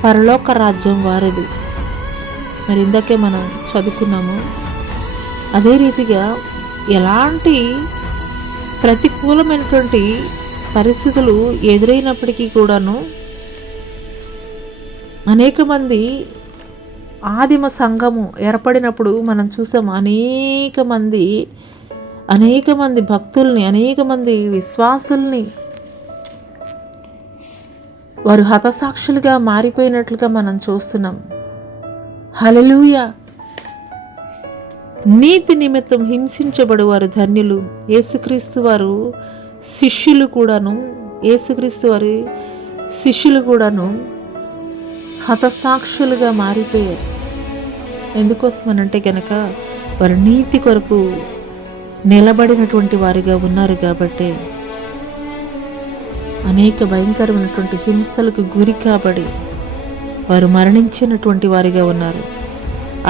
పరలోక రాజ్యం వారిది. మరి ఇందాకే మనం చదువుకున్నాము. అదే రీతిగా ఎలాంటి ప్రతికూలమైనటువంటి పరిస్థితులు ఎదురైనప్పటికీ కూడాను అనేక మంది ఆదిమ సంఘము ఏర్పడినప్పుడు మనం చూసాం, అనేక మంది భక్తుల్ని, అనేక మంది విశ్వాసుల్ని వారు హతసాక్షులుగా మారిపోయినట్లుగా మనం చూస్తున్నాం. హల్లెలూయా. నీతి నిమిత్తం హింసించబడువారు ధన్యులు. యేసుక్రీస్తు వారి శిష్యులు కూడాను హతసాక్షులుగా మారిపోయారు. ఎందుకోసమనంటే గనక వారు నీతి కొరకు నిలబడినటువంటి వారిగా ఉన్నారు కాబట్టి అనేక భయంకరమైనటువంటి హింసలకు గురి కాబడి వారు మరణించినటువంటి వారిగా ఉన్నారు.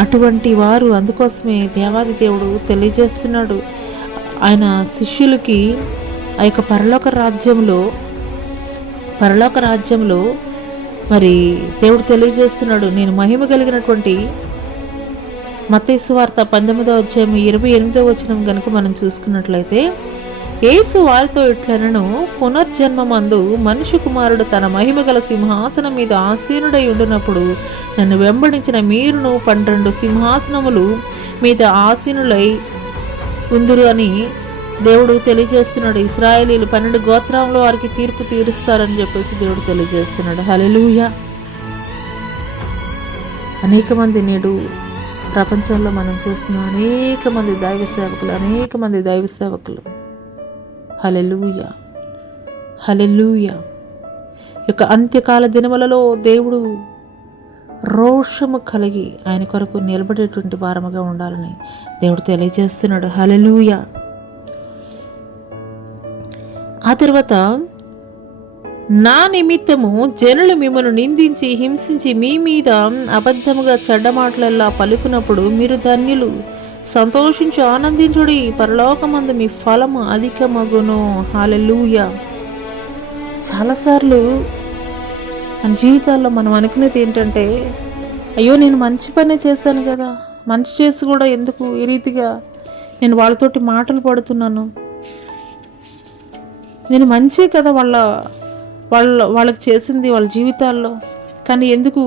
అటువంటి వారు, అందుకోసమే దేవాది దేవుడు తెలియజేస్తున్నాడు ఆయన శిష్యులకి ఆ యొక్క పరలోక రాజ్యంలో మరి దేవుడు తెలియజేస్తున్నాడు, నేను మహిమ కలిగినటువంటి మత్తయి సువార్త 19వ అధ్యాయం 28వ వచనం కనుక మనం చూసుకున్నట్లయితే, యేసు వారితో ఇట్లనను, పునర్జన్మమందు మనుష్య కుమారుడు తన మహిమ గల సింహాసనం మీద ఆసీనుడై ఉండినప్పుడు నన్ను వెంబడించిన మీరును 12 సింహాసనములు మీద ఆసీనులై ఉందురు అని దేవుడు తెలియజేస్తున్నాడు. ఇశ్రాయేలీలు 12 గోత్రంలో వారికి తీర్పు తీరుస్తారని చెప్పేసి దేవుడు తెలియజేస్తున్నాడు. హల్లెలూయా. అనేక మంది నేడు ప్రపంచంలో మనం చూస్తున్నాం, అనేక మంది దైవ సేవకులు. హల్లెలూయా. హల్లెలూయా. యొక్క అంత్యకాల దినములలో దేవుడు రోషము కలిగి ఆయన కొరకు నిలబడేటువంటి వారముగా ఉండాలని దేవుడు తెలియజేస్తున్నాడు. హల్లెలూయా. ఆ తర్వాత, నా నిమిత్తము జనులు మిమ్మల్ని నిందించి హింసించి మీ మీద అబద్ధముగా చెడ్డ మాటలెల్లా పలుకున్నప్పుడు మీరు ధన్యులు, సంతోషించి ఆనందించుడి, పరలోకమందు మీ ఫలము అధికమగును. హల్లెలూయా. చాలాసార్లు మన జీవితాల్లో మనం అనుకునేది ఏంటంటే, అయ్యో నేను మంచి పనే చేశాను కదా, మంచి చేసి కూడా ఎందుకు ఈ రీతిగా నేను వాళ్ళతోటి మాటలు పడుతున్నాను, నేను మంచే కదా వాళ్ళకి చేసింది వాళ్ళ జీవితాల్లో, కానీ ఎందుకు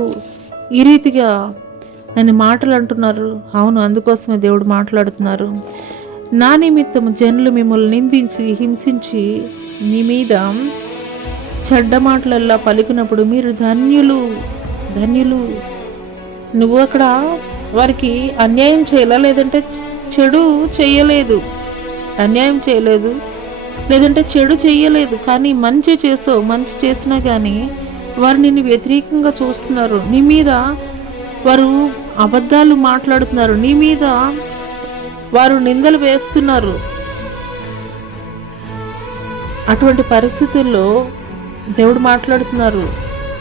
ఈ రీతిగా ఆయన మాటలు అంటున్నారు. అవును, అందుకోసమే దేవుడు మాట్లాడుతున్నారు. నా నిమిత్తము జనులు మిమ్మల్ని నిందించి హింసించి మీ మీద చెడ్డ మాటలల్లా పలికినప్పుడు మీరు ధన్యులు ధన్యులు. నువ్వు అక్కడ వారికి అన్యాయం చేయాలా, లేదంటే చెడు చేయలేదు, అన్యాయం చేయలేదు, లేదంటే చెడు చేయలేదు, కానీ మంచి చేసావు. మంచి చేసినా కానీ వారు నిన్ను వ్యతిరేకంగా చూస్తున్నారు, నీ మీద వారు అబద్ధాలు మాట్లాడుతున్నారు, నీ మీద వారు నిందలు వేస్తున్నారు. అటువంటి పరిస్థితుల్లో దేవుడు మాట్లాడుతున్నారు,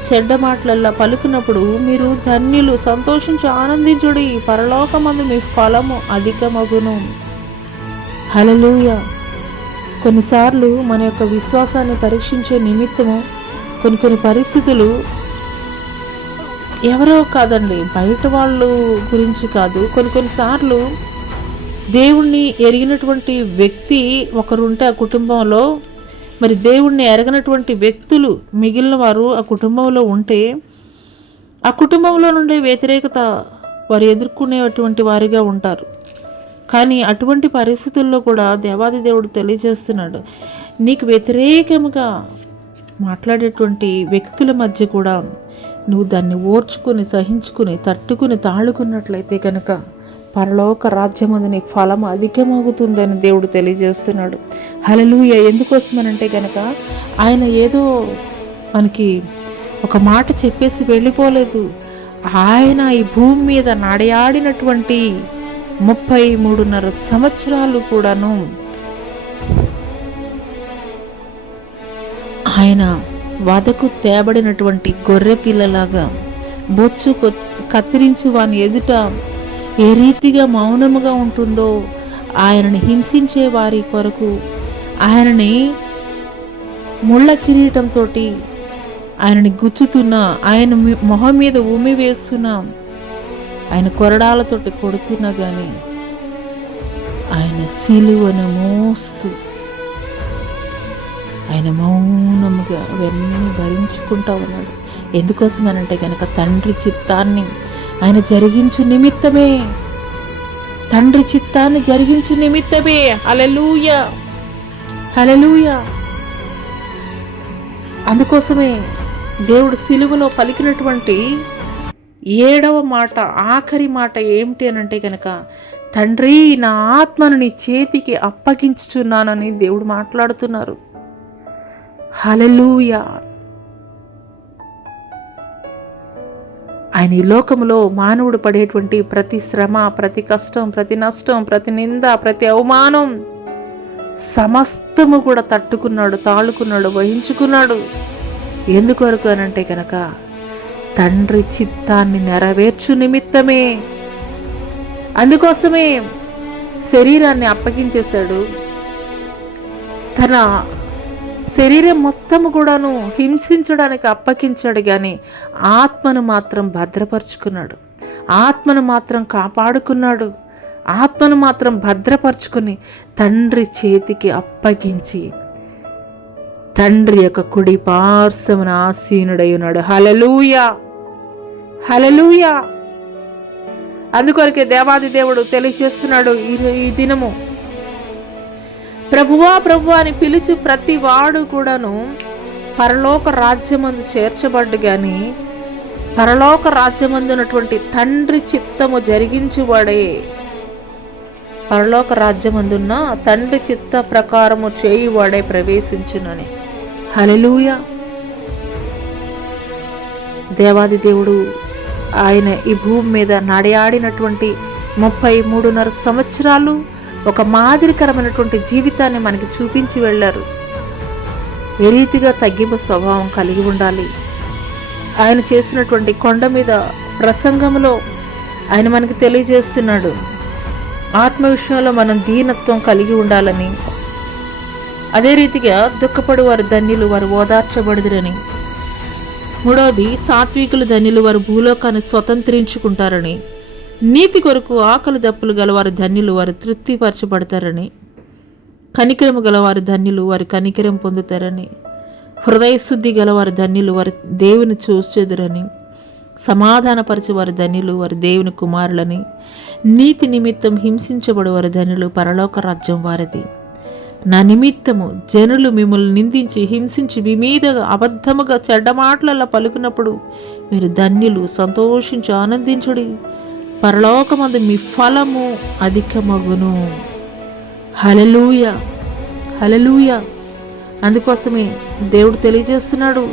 చెడ్డ మాటలల్లా పలుకున్నప్పుడు మీరు ధన్యులు, సంతోషించి ఆనందించుడి, పరలోకమందు మీ ఫలము అధికమగును. హల్లెలూయా. కొన్నిసార్లు మన యొక్క విశ్వాసాన్ని పరీక్షించే నిమిత్తము కొన్ని పరిస్థితులు ఎవరో కాదండి, బయట వాళ్ళు గురించి కాదు, కొన్నిసార్లు దేవుణ్ణి ఎరిగినటువంటి వ్యక్తి ఒకరుంటే ఆ కుటుంబంలో, మరి దేవుణ్ణి ఎరగనటువంటి వ్యక్తులు మిగిలిన వారు ఆ కుటుంబంలో ఉంటే ఆ కుటుంబంలో నుండి వ్యతిరేకత వారు ఎదుర్కొనేటువంటి వారిగా ఉంటారు. కానీ అటువంటి పరిస్థితుల్లో కూడా దేవాది దేవుడు తెలియజేస్తున్నాడు, నీకు వ్యతిరేకముగా మాట్లాడేటువంటి వ్యక్తుల మధ్య కూడా నువ్వు దాన్ని ఓర్చుకుని సహించుకుని తట్టుకుని తాళుకున్నట్లయితే కనుక పరలోక రాజ్యమందు నీ ఫలం అధికమవుతుందని దేవుడు తెలియజేస్తున్నాడు. హల్లెలూయా. ఎందుకోసమనంటే కనుక ఆయన ఏదో మనకి ఒక మాట చెప్పేసి వెళ్ళిపోలేదు. ఆయన ఈ భూమి మీద నడయాడినటువంటి 33.5 సంవత్సరాలు కూడాను ఆయన వధకు తేబడినటువంటి గొర్రె పిల్లలాగా బొచ్చు కత్తిరించి వాని ఎదుట ఏ రీతిగా మౌనముగా ఉంటుందో, ఆయనని హింసించే వారి కొరకు ఆయనని ముళ్ళ కిరీటంతో ఆయనని గుచ్చుతున్నా, ఆయన మొహం మీద ఉమ్మి వేస్తున్నా, ఆయన కొరడాలతోటి కొడుతున్నా కానీ ఆయన సిలువను మోస్తూ ఆయన మౌనముగా అవన్నీ భరించుకుంటా ఉన్నాడు. ఎందుకోసమనంటే కనుక తండ్రి చిత్తాన్ని ఆయన జరిగించు నిమిత్తమే, తండ్రి చిత్తాన్ని జరిగించు నిమిత్తమే. హల్లెలూయా, హల్లెలూయా. అందుకోసమే దేవుడు సిలువలో పలికినటువంటి 7వ మాట, ఆఖరి మాట ఏమిటి అనంటే కనుక, తండ్రి నా ఆత్మను నీ చేతికి అప్పగించుచున్నానని దేవుడు మాట్లాడుతున్నారు. హల్లెలూయా. ఆయన ఈ లోకంలో మానవుడు పడేటువంటి ప్రతి శ్రమ, ప్రతి కష్టం, ప్రతి నష్టం, ప్రతి నింద, ప్రతి అవమానం సమస్తము కూడా తట్టుకున్నాడు, తాళుకున్నాడు, వహించుకున్నాడు. ఎందుకొరకు అనంటే కనుక తండ్రి చిత్తాన్ని నెరవేర్చు నిమిత్తమే. అందుకోసమే శరీరాన్ని అప్పగించేశాడు. తన శరీరం మొత్తము కూడాను హింసించడానికి అప్పగించాడు, కానీ ఆత్మను మాత్రం భద్రపరుచుకున్నాడు, ఆత్మను మాత్రం కాపాడుకున్నాడు, ఆత్మను మాత్రం భద్రపరుచుకుని తండ్రి చేతికి అప్పగించి తండ్రి యొక్క కుడి పార్శ్వమున ఆసీనుడై ఉన్నాడు. హల్లెలూయా, హల్లెలూయా. అందుకొరకే దేవాది దేవుడు తెలియజేస్తున్నాడు ఈ దినము, ప్రభువా ప్రభువా అని పిలిచి ప్రతి వాడు కూడాను పరలోక రాజ్యమందు చేర్చబడ్డు, గాని పరలోక రాజ్యమందున్నటువంటి తండ్రి చిత్తము జరిగించువాడే, పరలోక రాజ్యమందున్న తండ్రి చిత్త ప్రకారము చేయువాడే ప్రవేశించునని. హల్లెలూయా. దేవాది దేవుడు ఆయన ఈ భూమి మీద నడయాడినటువంటి 33.5 సంవత్సరాలు ఒక మాదిరికరమైనటువంటి జీవితాన్ని మనకి చూపించి వెళ్ళారు. ఏ రీతిగా తగ్గింపు స్వభావం కలిగి ఉండాలి. ఆయన చేసినటువంటి కొండ మీద ప్రసంగంలో ఆయన మనకి తెలియజేస్తున్నాడు, ఆత్మ విషయంలో మనం దీనత్వం కలిగి ఉండాలని. అదే రీతిగా దుఃఖపడు వారు ధన్యులు, వారు ఓదార్చబడుదురని. మూడవది, సాత్వికులు ధన్యులు, వారు భూలోకాన్ని స్వతంత్రించుకుంటారని. నీతి కొరకు ఆకలి దప్పులు గలవారు ధన్యులు, వారు తృప్తిపరచబడతారని. కనికరము గలవారు ధన్యులు, వారు కనికరం పొందుతారని. హృదయశుద్ధి గలవారు ధన్యులు, వారు దేవుని చూచెదరని. సమాధానపరచువారు ధన్యులు, వారు దేవుని కుమారులని. నీతి నిమిత్తం హింసించబడువారు ధన్యులు, పరలోక రాజ్యం వారిది. నా నిమిత్తము జనులు మిమ్మల్ని నిందించి హింసించి మీ మీద అబద్ధముగా చెడ్డ మాటలలో పలుకున్నప్పుడు మీరు ధన్యులు, సంతోషించి ఆనందించుడి, పరలోకమందు మీ ఫలము అధికమగును. హల్లెలూయా, హల్లెలూయా. అందుకోసమే దేవుడు తెలియజేస్తున్నాడు,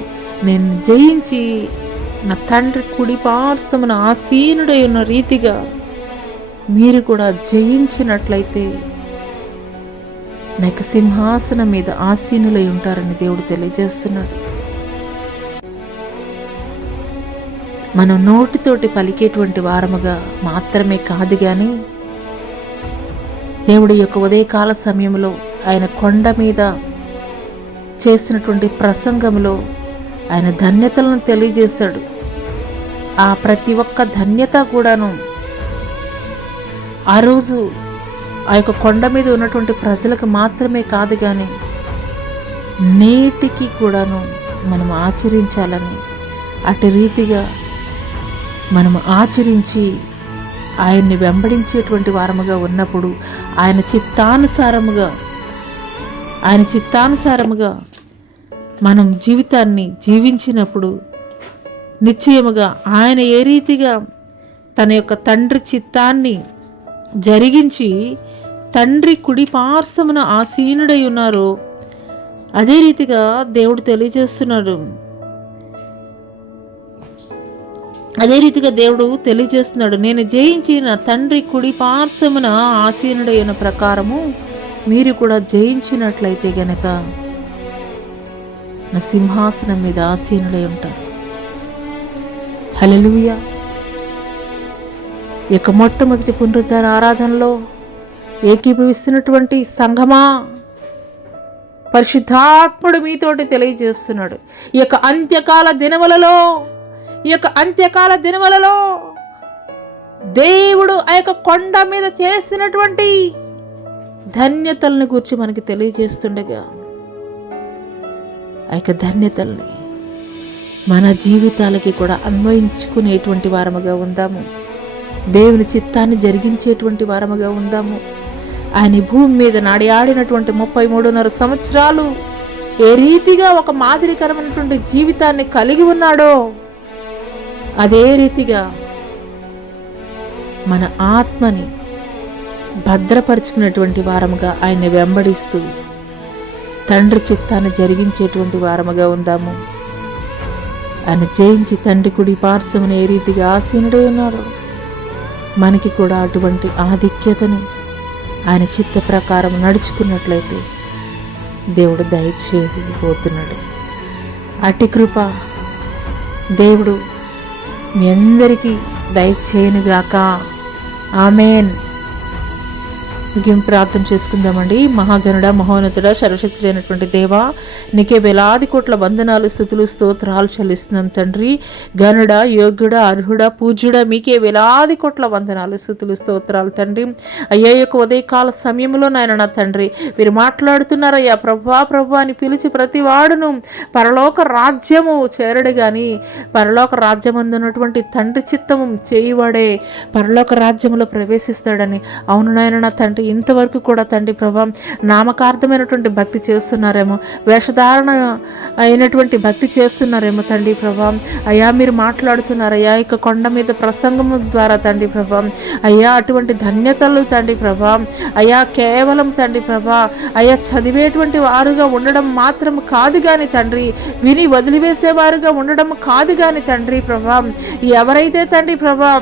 నేను జయించి నా తండ్రి కుడి పార్శ్వమున ఆసీనుడై ఉన్న రీతిగా మీరు కూడా జయించినట్లయితే నా యొక్క సింహాసనం మీద ఆసీనులై ఉంటారని దేవుడు తెలియజేస్తున్నాడు. మనం నోటితోటి పలికేటువంటి వారముగా మాత్రమే కాదు కానీ, దేవుడి యొక్క ఉదయకాల సమయంలో ఆయన కొండ మీద చేసినటువంటి ప్రసంగంలో ఆయన ధన్యతలను తెలియజేశాడు. ఆ ప్రతి ఒక్క ధన్యత కూడాను ఆ రోజు ఆ యొక్క కొండ మీద ఉన్నటువంటి ప్రజలకు మాత్రమే కాదు కానీ నేటికి కూడాను మనం ఆచరించాలని, అటు రీతిగా మనం ఆచరించి ఆయన్ని వెంబడించేటువంటి వారముగా ఉన్నప్పుడు ఆయన చిత్తానుసారముగా మనం జీవితాన్ని జీవించినప్పుడు నిశ్చయముగా ఆయన ఏ రీతిగా తన యొక్క తండ్రి చిత్తాన్ని జరిగించి తండ్రి కుడి పార్శ్వమున ఆసీనుడై ఉన్నారో అదే రీతిగా దేవుడు తెలియజేస్తున్నాడు. నేను జయించి నా తండ్రి కుడి పార్శ్వమున ఆసీనుడై ఉన్న ప్రకారము మీరు కూడా జయించినట్లయితే గనక నా సింహాసనం మీద ఆసీనుడై ఉంటారు. హల్లెలూయా. ఇక మొట్టమొదటి పునరుద్ధాన ఆరాధనలో ఏకీభవిస్తున్నటువంటి సంఘమా, పరిశుద్ధాత్ముడు మీతోటి తెలియజేస్తున్నాడు, ఈ యొక్క అంత్యకాల దినములలో దేవుడు ఆ యొక్క కొండ మీద చేసినటువంటి ధన్యతల్ని గురించి మనకి తెలియజేస్తుండగా ఆ యొక్క ధన్యతల్ని మన జీవితాలకి కూడా అన్వయించుకునేటువంటి వారముగా ఉందాము. దేవుని చిత్తాన్ని జరిగించేటువంటి వారముగా ఉందాము. ఆయన భూమి మీద ఆడినటువంటి 33.5 సంవత్సరాలు ఏ రీతిగా ఒక మాదిరికరమైనటువంటి జీవితాన్ని కలిగి ఉన్నాడో అదే రీతిగా మన ఆత్మని భద్రపరుచుకునేటువంటి వారముగా ఆయన్ని వెంబడిస్తూ తండ్రి చిత్తాన్ని జరిగించేటువంటి వారముగా ఉందాము. ఆయన జయించి తండ్రి కుడి పార్శ్వమున ఏ రీతిగా ఆసీనుడై ఉన్నాడో మనకి కూడా అటువంటి ఆధిక్యతని ఆయన చిత్త ప్రకారం నడుచుకున్నట్లయితే దేవుడు దయచేయబోతున్నాడు. అట్టి కృప దేవుడు మీ అందరికీ దయచేయనుగాక. ఆమేన్. ముగింపు ప్రార్థన చేసుకుందామండి. మహాగణుడ, మహోన్నతుడ, సర్వశక్తి అయినటువంటి దేవా, నీకే వేలాది కోట్ల వందనాలు, స్తుతులు, స్తోత్రాలు చెల్లిస్తున్నాం తండ్రి. గణుడ, యోగ్యుడ, అర్హుడ, పూజ్యుడ, మీకే వేలాది కోట్ల వందనాలు, స్తుతులు, స్తోత్రాలు తండ్రి. అయ్యా యొక్క ఉదయకాల సమయంలో నాయన నా తండ్రి మీరు మాట్లాడుతున్నారయ్యా. ప్రభా అని పిలిచి ప్రతి వాడును పరలోక రాజ్యము చేరడు కానీ పరలోక రాజ్యమందు ఉన్నటువంటి తండ్రి చిత్తము చేయువాడే పరలోక రాజ్యంలో ప్రవేశిస్తాడని. అవును నాయన నా తండ్రి, ఇంతవరకు కూడా తండ్రి ప్రభా నామకార్థమైనటువంటి భక్తి చేస్తున్నారేమో, వేషధారణ అయినటువంటి భక్తి చేస్తున్నారేమో తండ్రి ప్రభా. అయ్యా మీరు మాట్లాడుతున్నారయ్యా ఇక కొండ మీద ప్రసంగము ద్వారా తండ్రి ప్రభా. అయ్యా అటువంటి ధన్యతలు తండ్రి ప్రభా. అయ్యా కేవలం తండ్రి ప్రభా అయ్యా చదివేటువంటి వారుగా ఉండడం మాత్రం కాదు కానీ తండ్రి, విని వదిలివేసేవారుగా ఉండడం కాదు కానీ తండ్రి ప్రభా. ఎవరైతే తండ్రి ప్రభా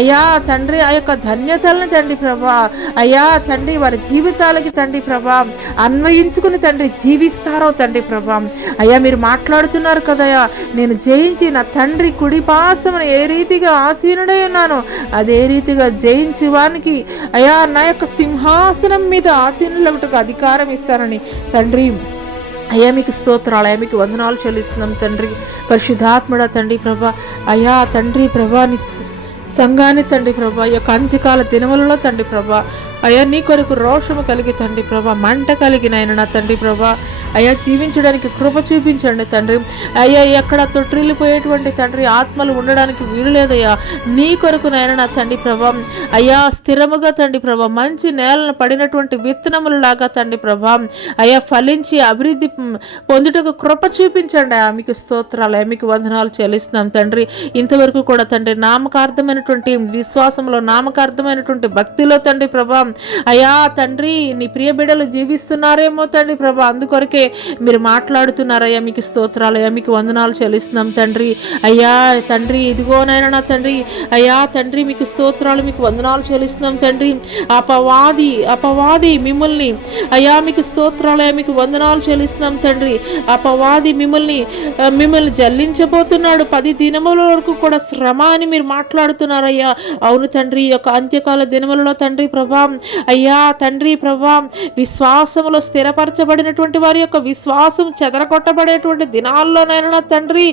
అయ్యా తండ్రి ఆ యొక్క ధన్యతలను తండ్రి ప్రభా అయ్యా తండ్రి వారి జీవితాలకి తండ్రి ప్రభా అన్వయించుకుని తండ్రి జీవిస్తారో తండ్రి ప్రభా. అయ్యా మీరు మాట్లాడుతున్నారు కదయ్యా, నేను జయించి నా తండ్రి కుడిపాసమును ఏ రీతిగా ఆసీనుడై ఉన్నానో అదే రీతిగా జయించి వానికి అయ్యా నా యొక్క సింహాసనం మీద ఆసీనులకు అధికారం ఇస్తానని తండ్రి అయ్యా మీకు స్తోత్రాలు, అయ్యా మీకు వందనాలు చెల్లిస్తున్నాం తండ్రి. పరిశుద్ధాత్ముడ తండ్రి ప్రభా, అయ్యా తండ్రి ప్రభా నీ సంఘాన్ని తండ్రి ప్రభా ఈ యొక్క అంత్యకాల దినములలో తండ్రి ప్రభా అయ్యా నీ కొరకు రోషము కలిగి తండ్రి ప్రభా మంట కలిగిన ఆయన నా తండ్రి ప్రభా అయ్యా జీవించడానికి కృప చూపించండి తండ్రి. అయ్యా ఎక్కడ తొట్టిల్లిపోయేటువంటి తండ్రి ఆత్మలు ఉండడానికి వీలు లేదయ్యా. నీ కొరకు నాయన నా తండ్రి ప్రభా అయ్యా స్థిరముగా తండ్రి ప్రభా మంచి నేలను పడినటువంటి విత్తనములు లాగా తండ్రి ప్రభా అయ్యా ఫలించి అభివృద్ధి పొందుటకు కృప చూపించండి. అయ్యా మీకు స్తోత్రాలు, అయ్యా మీకు వందనాలు చెల్లిస్తున్నాం తండ్రి. ఇంతవరకు కూడా తండ్రి నామకార్థమైనటువంటి విశ్వాసంలో నామకార్థమైనటువంటి భక్తిలో తండ్రి ప్రభా అయ్యా తండ్రి నీ ప్రియ బిడ్డలు జీవిస్తున్నారేమో తండ్రి ప్రభా అందుకొరకే మీరు మాట్లాడుతున్నారయ్యా. మీకు స్తోత్రాలయ్యా, మీకు వందనాలు చెల్లిస్తున్నాం తండ్రి. అయ్యా తండ్రి ఇదిగోనైనా నా తండ్రి అయ్యా తండ్రి మీకు స్తోత్రాలు, మీకు వందనాలు చెల్లిస్తున్నాం తండ్రి. అపవాది మిమ్మల్ని అయ్యా మీకు స్తోత్రాలయ్యా, మీకు వందనాలు చెల్లిస్తున్నాం తండ్రి. అపవాది మిమ్మల్ని జల్లించబోతున్నాడు. 10 దినముల వరకు కూడా శ్రమ అని మీరు మాట్లాడుతున్నారయ్యా. అవును తండ్రి, ఈ యొక్క అంత్యకాల దినములలో తండ్రి ప్రభా అయ్యా తండ్రి ప్రభా విశ్వాసములో స్థిరపరచబడినటువంటి వారి యొక్క విశ్వాసం చెదరగొట్టబడేటువంటి దినాల్లోనైనా తండ్రి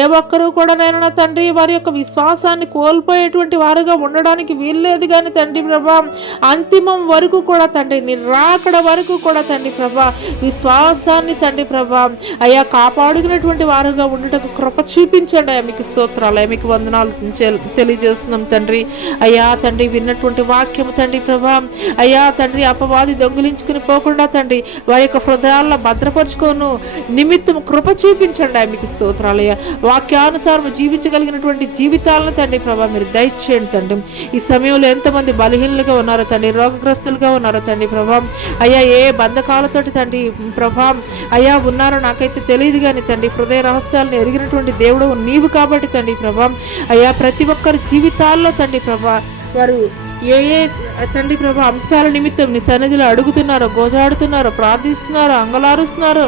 ఏ ఒక్కరూ కూడా నైనా తండ్రి వారి యొక్క విశ్వాసాన్ని కోల్పోయేటువంటి వారుగా ఉండడానికి వీల్లేదు. కానీ తండ్రి ప్రభా అంతిమం వరకు కూడా తండ్రి నిరాకడ వరకు కూడా తండ్రి ప్రభా విశ్వాసాన్ని తండ్రి ప్రభా అయ్యా కాపాడుకునేటువంటి వారుగా ఉండటకు కృప చూపించండి. అయ్యా మీకు స్తోత్రాలు, అయ్యా మీకు వందనాలు తెలియజేస్తున్నాం తండ్రి. అయ్యా తండ్రి విన్నటువంటి వాక్యము తండ్రి ప్రభా అయ్యా తండ్రి అపవాది దొంగిలించుకుని పోకుండా తండ్రి వారి యొక్క హృదయాల్లో భద్రపరుచుకోను నిమిత్తం కృప చూపించండి. మీకు స్తోత్రాలయ్యా. వాక్యానుసారం జీవించగలిగినటువంటి జీవితాలను తండ్రి ప్రభా మీరు దయచేయండి తండ్రి. ఈ సమయంలో ఎంతమంది బలహీనులుగా ఉన్నారో తండ్రి, రోగగ్రస్తులుగా ఉన్నారో తండ్రి ప్రభా అయ్యా ఏ బంధకాలతోటి తండ్రి ప్రభా అయ్యా ఉన్నారో నాకైతే తెలియదు కానీ తండ్రి హృదయ రహస్యాలను ఎరిగినటువంటి దేవుడు నీవు కాబట్టి తండ్రి ప్రభా అయ్యా ప్రతి ఒక్కరి జీవితాల్లో తండ్రి ప్రభా వారు ఏ తండ్రి ప్రభా అంశాల నిమిత్తం నీ సన్నిధిలో అడుగుతున్నారో, గోజాడుతున్నారో, ప్రార్థిస్తున్నారో, అంగలారుస్తున్నారో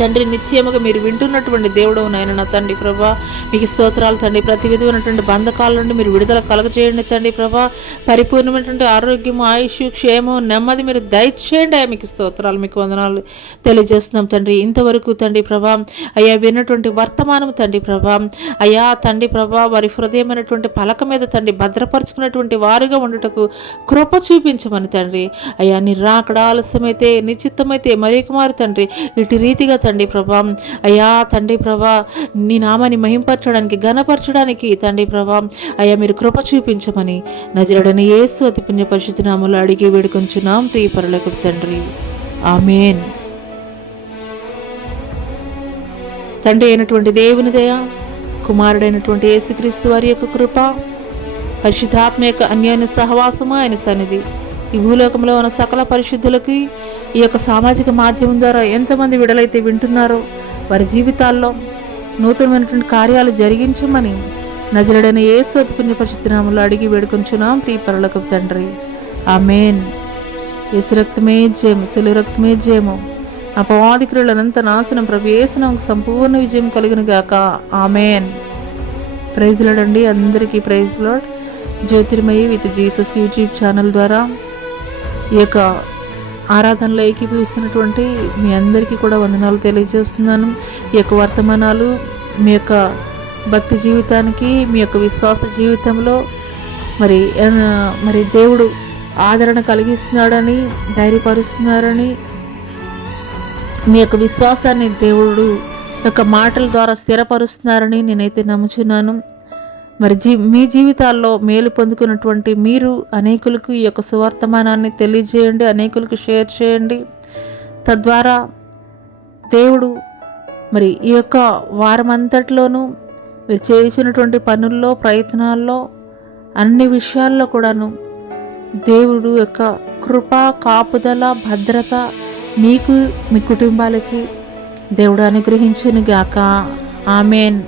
తండ్రి నిశ్చయముగా మీరు వింటున్నటువంటి దేవుడు నాయన నా తండ్రి ప్రభా మీకు స్తోత్రాలు తండ్రి. ప్రతి విధమైనటువంటి బంధకాల నుండి మీరు విడుదల కలగచేయండి తండ్రి ప్రభా. పరిపూర్ణమైనటువంటి ఆరోగ్యము, ఆయుష్, క్షేమం, నెమ్మది మీరు దయచేయండి. మీకు స్తోత్రాలు, మీకు వందనాలు తెలియజేస్తున్నాం తండ్రి. ఇంతవరకు తండ్రి ప్రభా అయ్యా విన్నటువంటి వర్తమానం తండ్రి ప్రభా అయ్యా తండ్రి ప్రభా వారి హృదయమైనటువంటి పలక మీద తండ్రి భద్రపరుచుకున్నటువంటి వారుగా ఉండటకు కృప చూపించమని తండ్రి అయ్యా నిరాకడ ఆలస్యమైతే నిశ్చిత్తమైతే మరి కుమారు తండ్రి ఇటు రీతిగా తండ్రి ప్రభా అయ్యా తండ్రి ప్రభా నీ నామాన్ని మహింపరచడానికి ఘనపరచడానికి తండ్రి ప్రభా అయ్యా మీరు కృప చూపించమని నజరేయుడైన యేసు అతి పుణ్య పరిశుద్ధ నామములో అడిగి వేడుకొంచున్నాం ప్రియ పరలోకపు తండ్రి, ఆమేన్. తండ్రి అయినటువంటి దేవుని దయ, కుమారుడైనటువంటి యేసుక్రీస్తు వారి యొక్క కృప, పరిశుద్ధాత్మ యొక్క అన్యోన్య సహవాసము ఆయన సన్నిధి ఈ భూలోకంలో ఉన్న సకల పరిశుద్ధులకి ఈ యొక్క సామాజిక మాధ్యమం ద్వారా ఎంతమంది విడలైతే వింటున్నారో వారి జీవితాల్లో నూతనమైనటువంటి కార్యాలు జరిగించమని నజరేయుడైన యేసు అతి పుణ్య పరిశుద్ధ నామములో అడిగి వేడుకొంచున్నాం ప్రియ పరలోకపు తండ్రి, ఆమేన్. యేసు రక్తమే జయము, శిలువ రక్తమే జయము. అపవాది క్రియలంతా నాశనం ప్రభు యేసు నామముకు సంపూర్ణ విజయం కలుగును గాక, ఆమేన్. ప్రైజ్ లార్డ్ అండి, అందరికీ praise Lord. Jyothirmayi with Jesus YouTube channel ద్వారా ఈ యొక్క ఆరాధనలో ఏకీభవిస్తున్నటువంటి మీ అందరికీ కూడా వందనాలు తెలియజేస్తున్నాను. ఈ యొక్క వర్తమానాలు మీ యొక్క భక్తి జీవితానికి, మీ యొక్క విశ్వాస జీవితంలో మరి దేవుడు ఆదరణ కలిగిస్తున్నాడని, ధైర్యపరుస్తున్నారని, మీ యొక్క విశ్వాసాన్ని దేవుడు యొక్క మాటల ద్వారా స్థిరపరుస్తున్నారని నేనైతే నమ్ముచున్నాను. మరి మీ జీవితాల్లో మేలు పొందుకున్నటువంటి మీరు అనేకులకు ఈ యొక్క సువర్తమానాన్ని తెలియజేయండి, అనేకులకు షేర్ చేయండి. తద్వారా దేవుడు మరి ఈ యొక్క వారం అంతట్లోనూ మీరు చేసినటువంటి పనుల్లో, ప్రయత్నాల్లో, అన్ని విషయాల్లో కూడాను దేవుడు యొక్క కృప, కాపుదల, భద్రత మీకు, మీ కుటుంబాలకి దేవుడు అనుగ్రహించును గాక, ఆమేన్.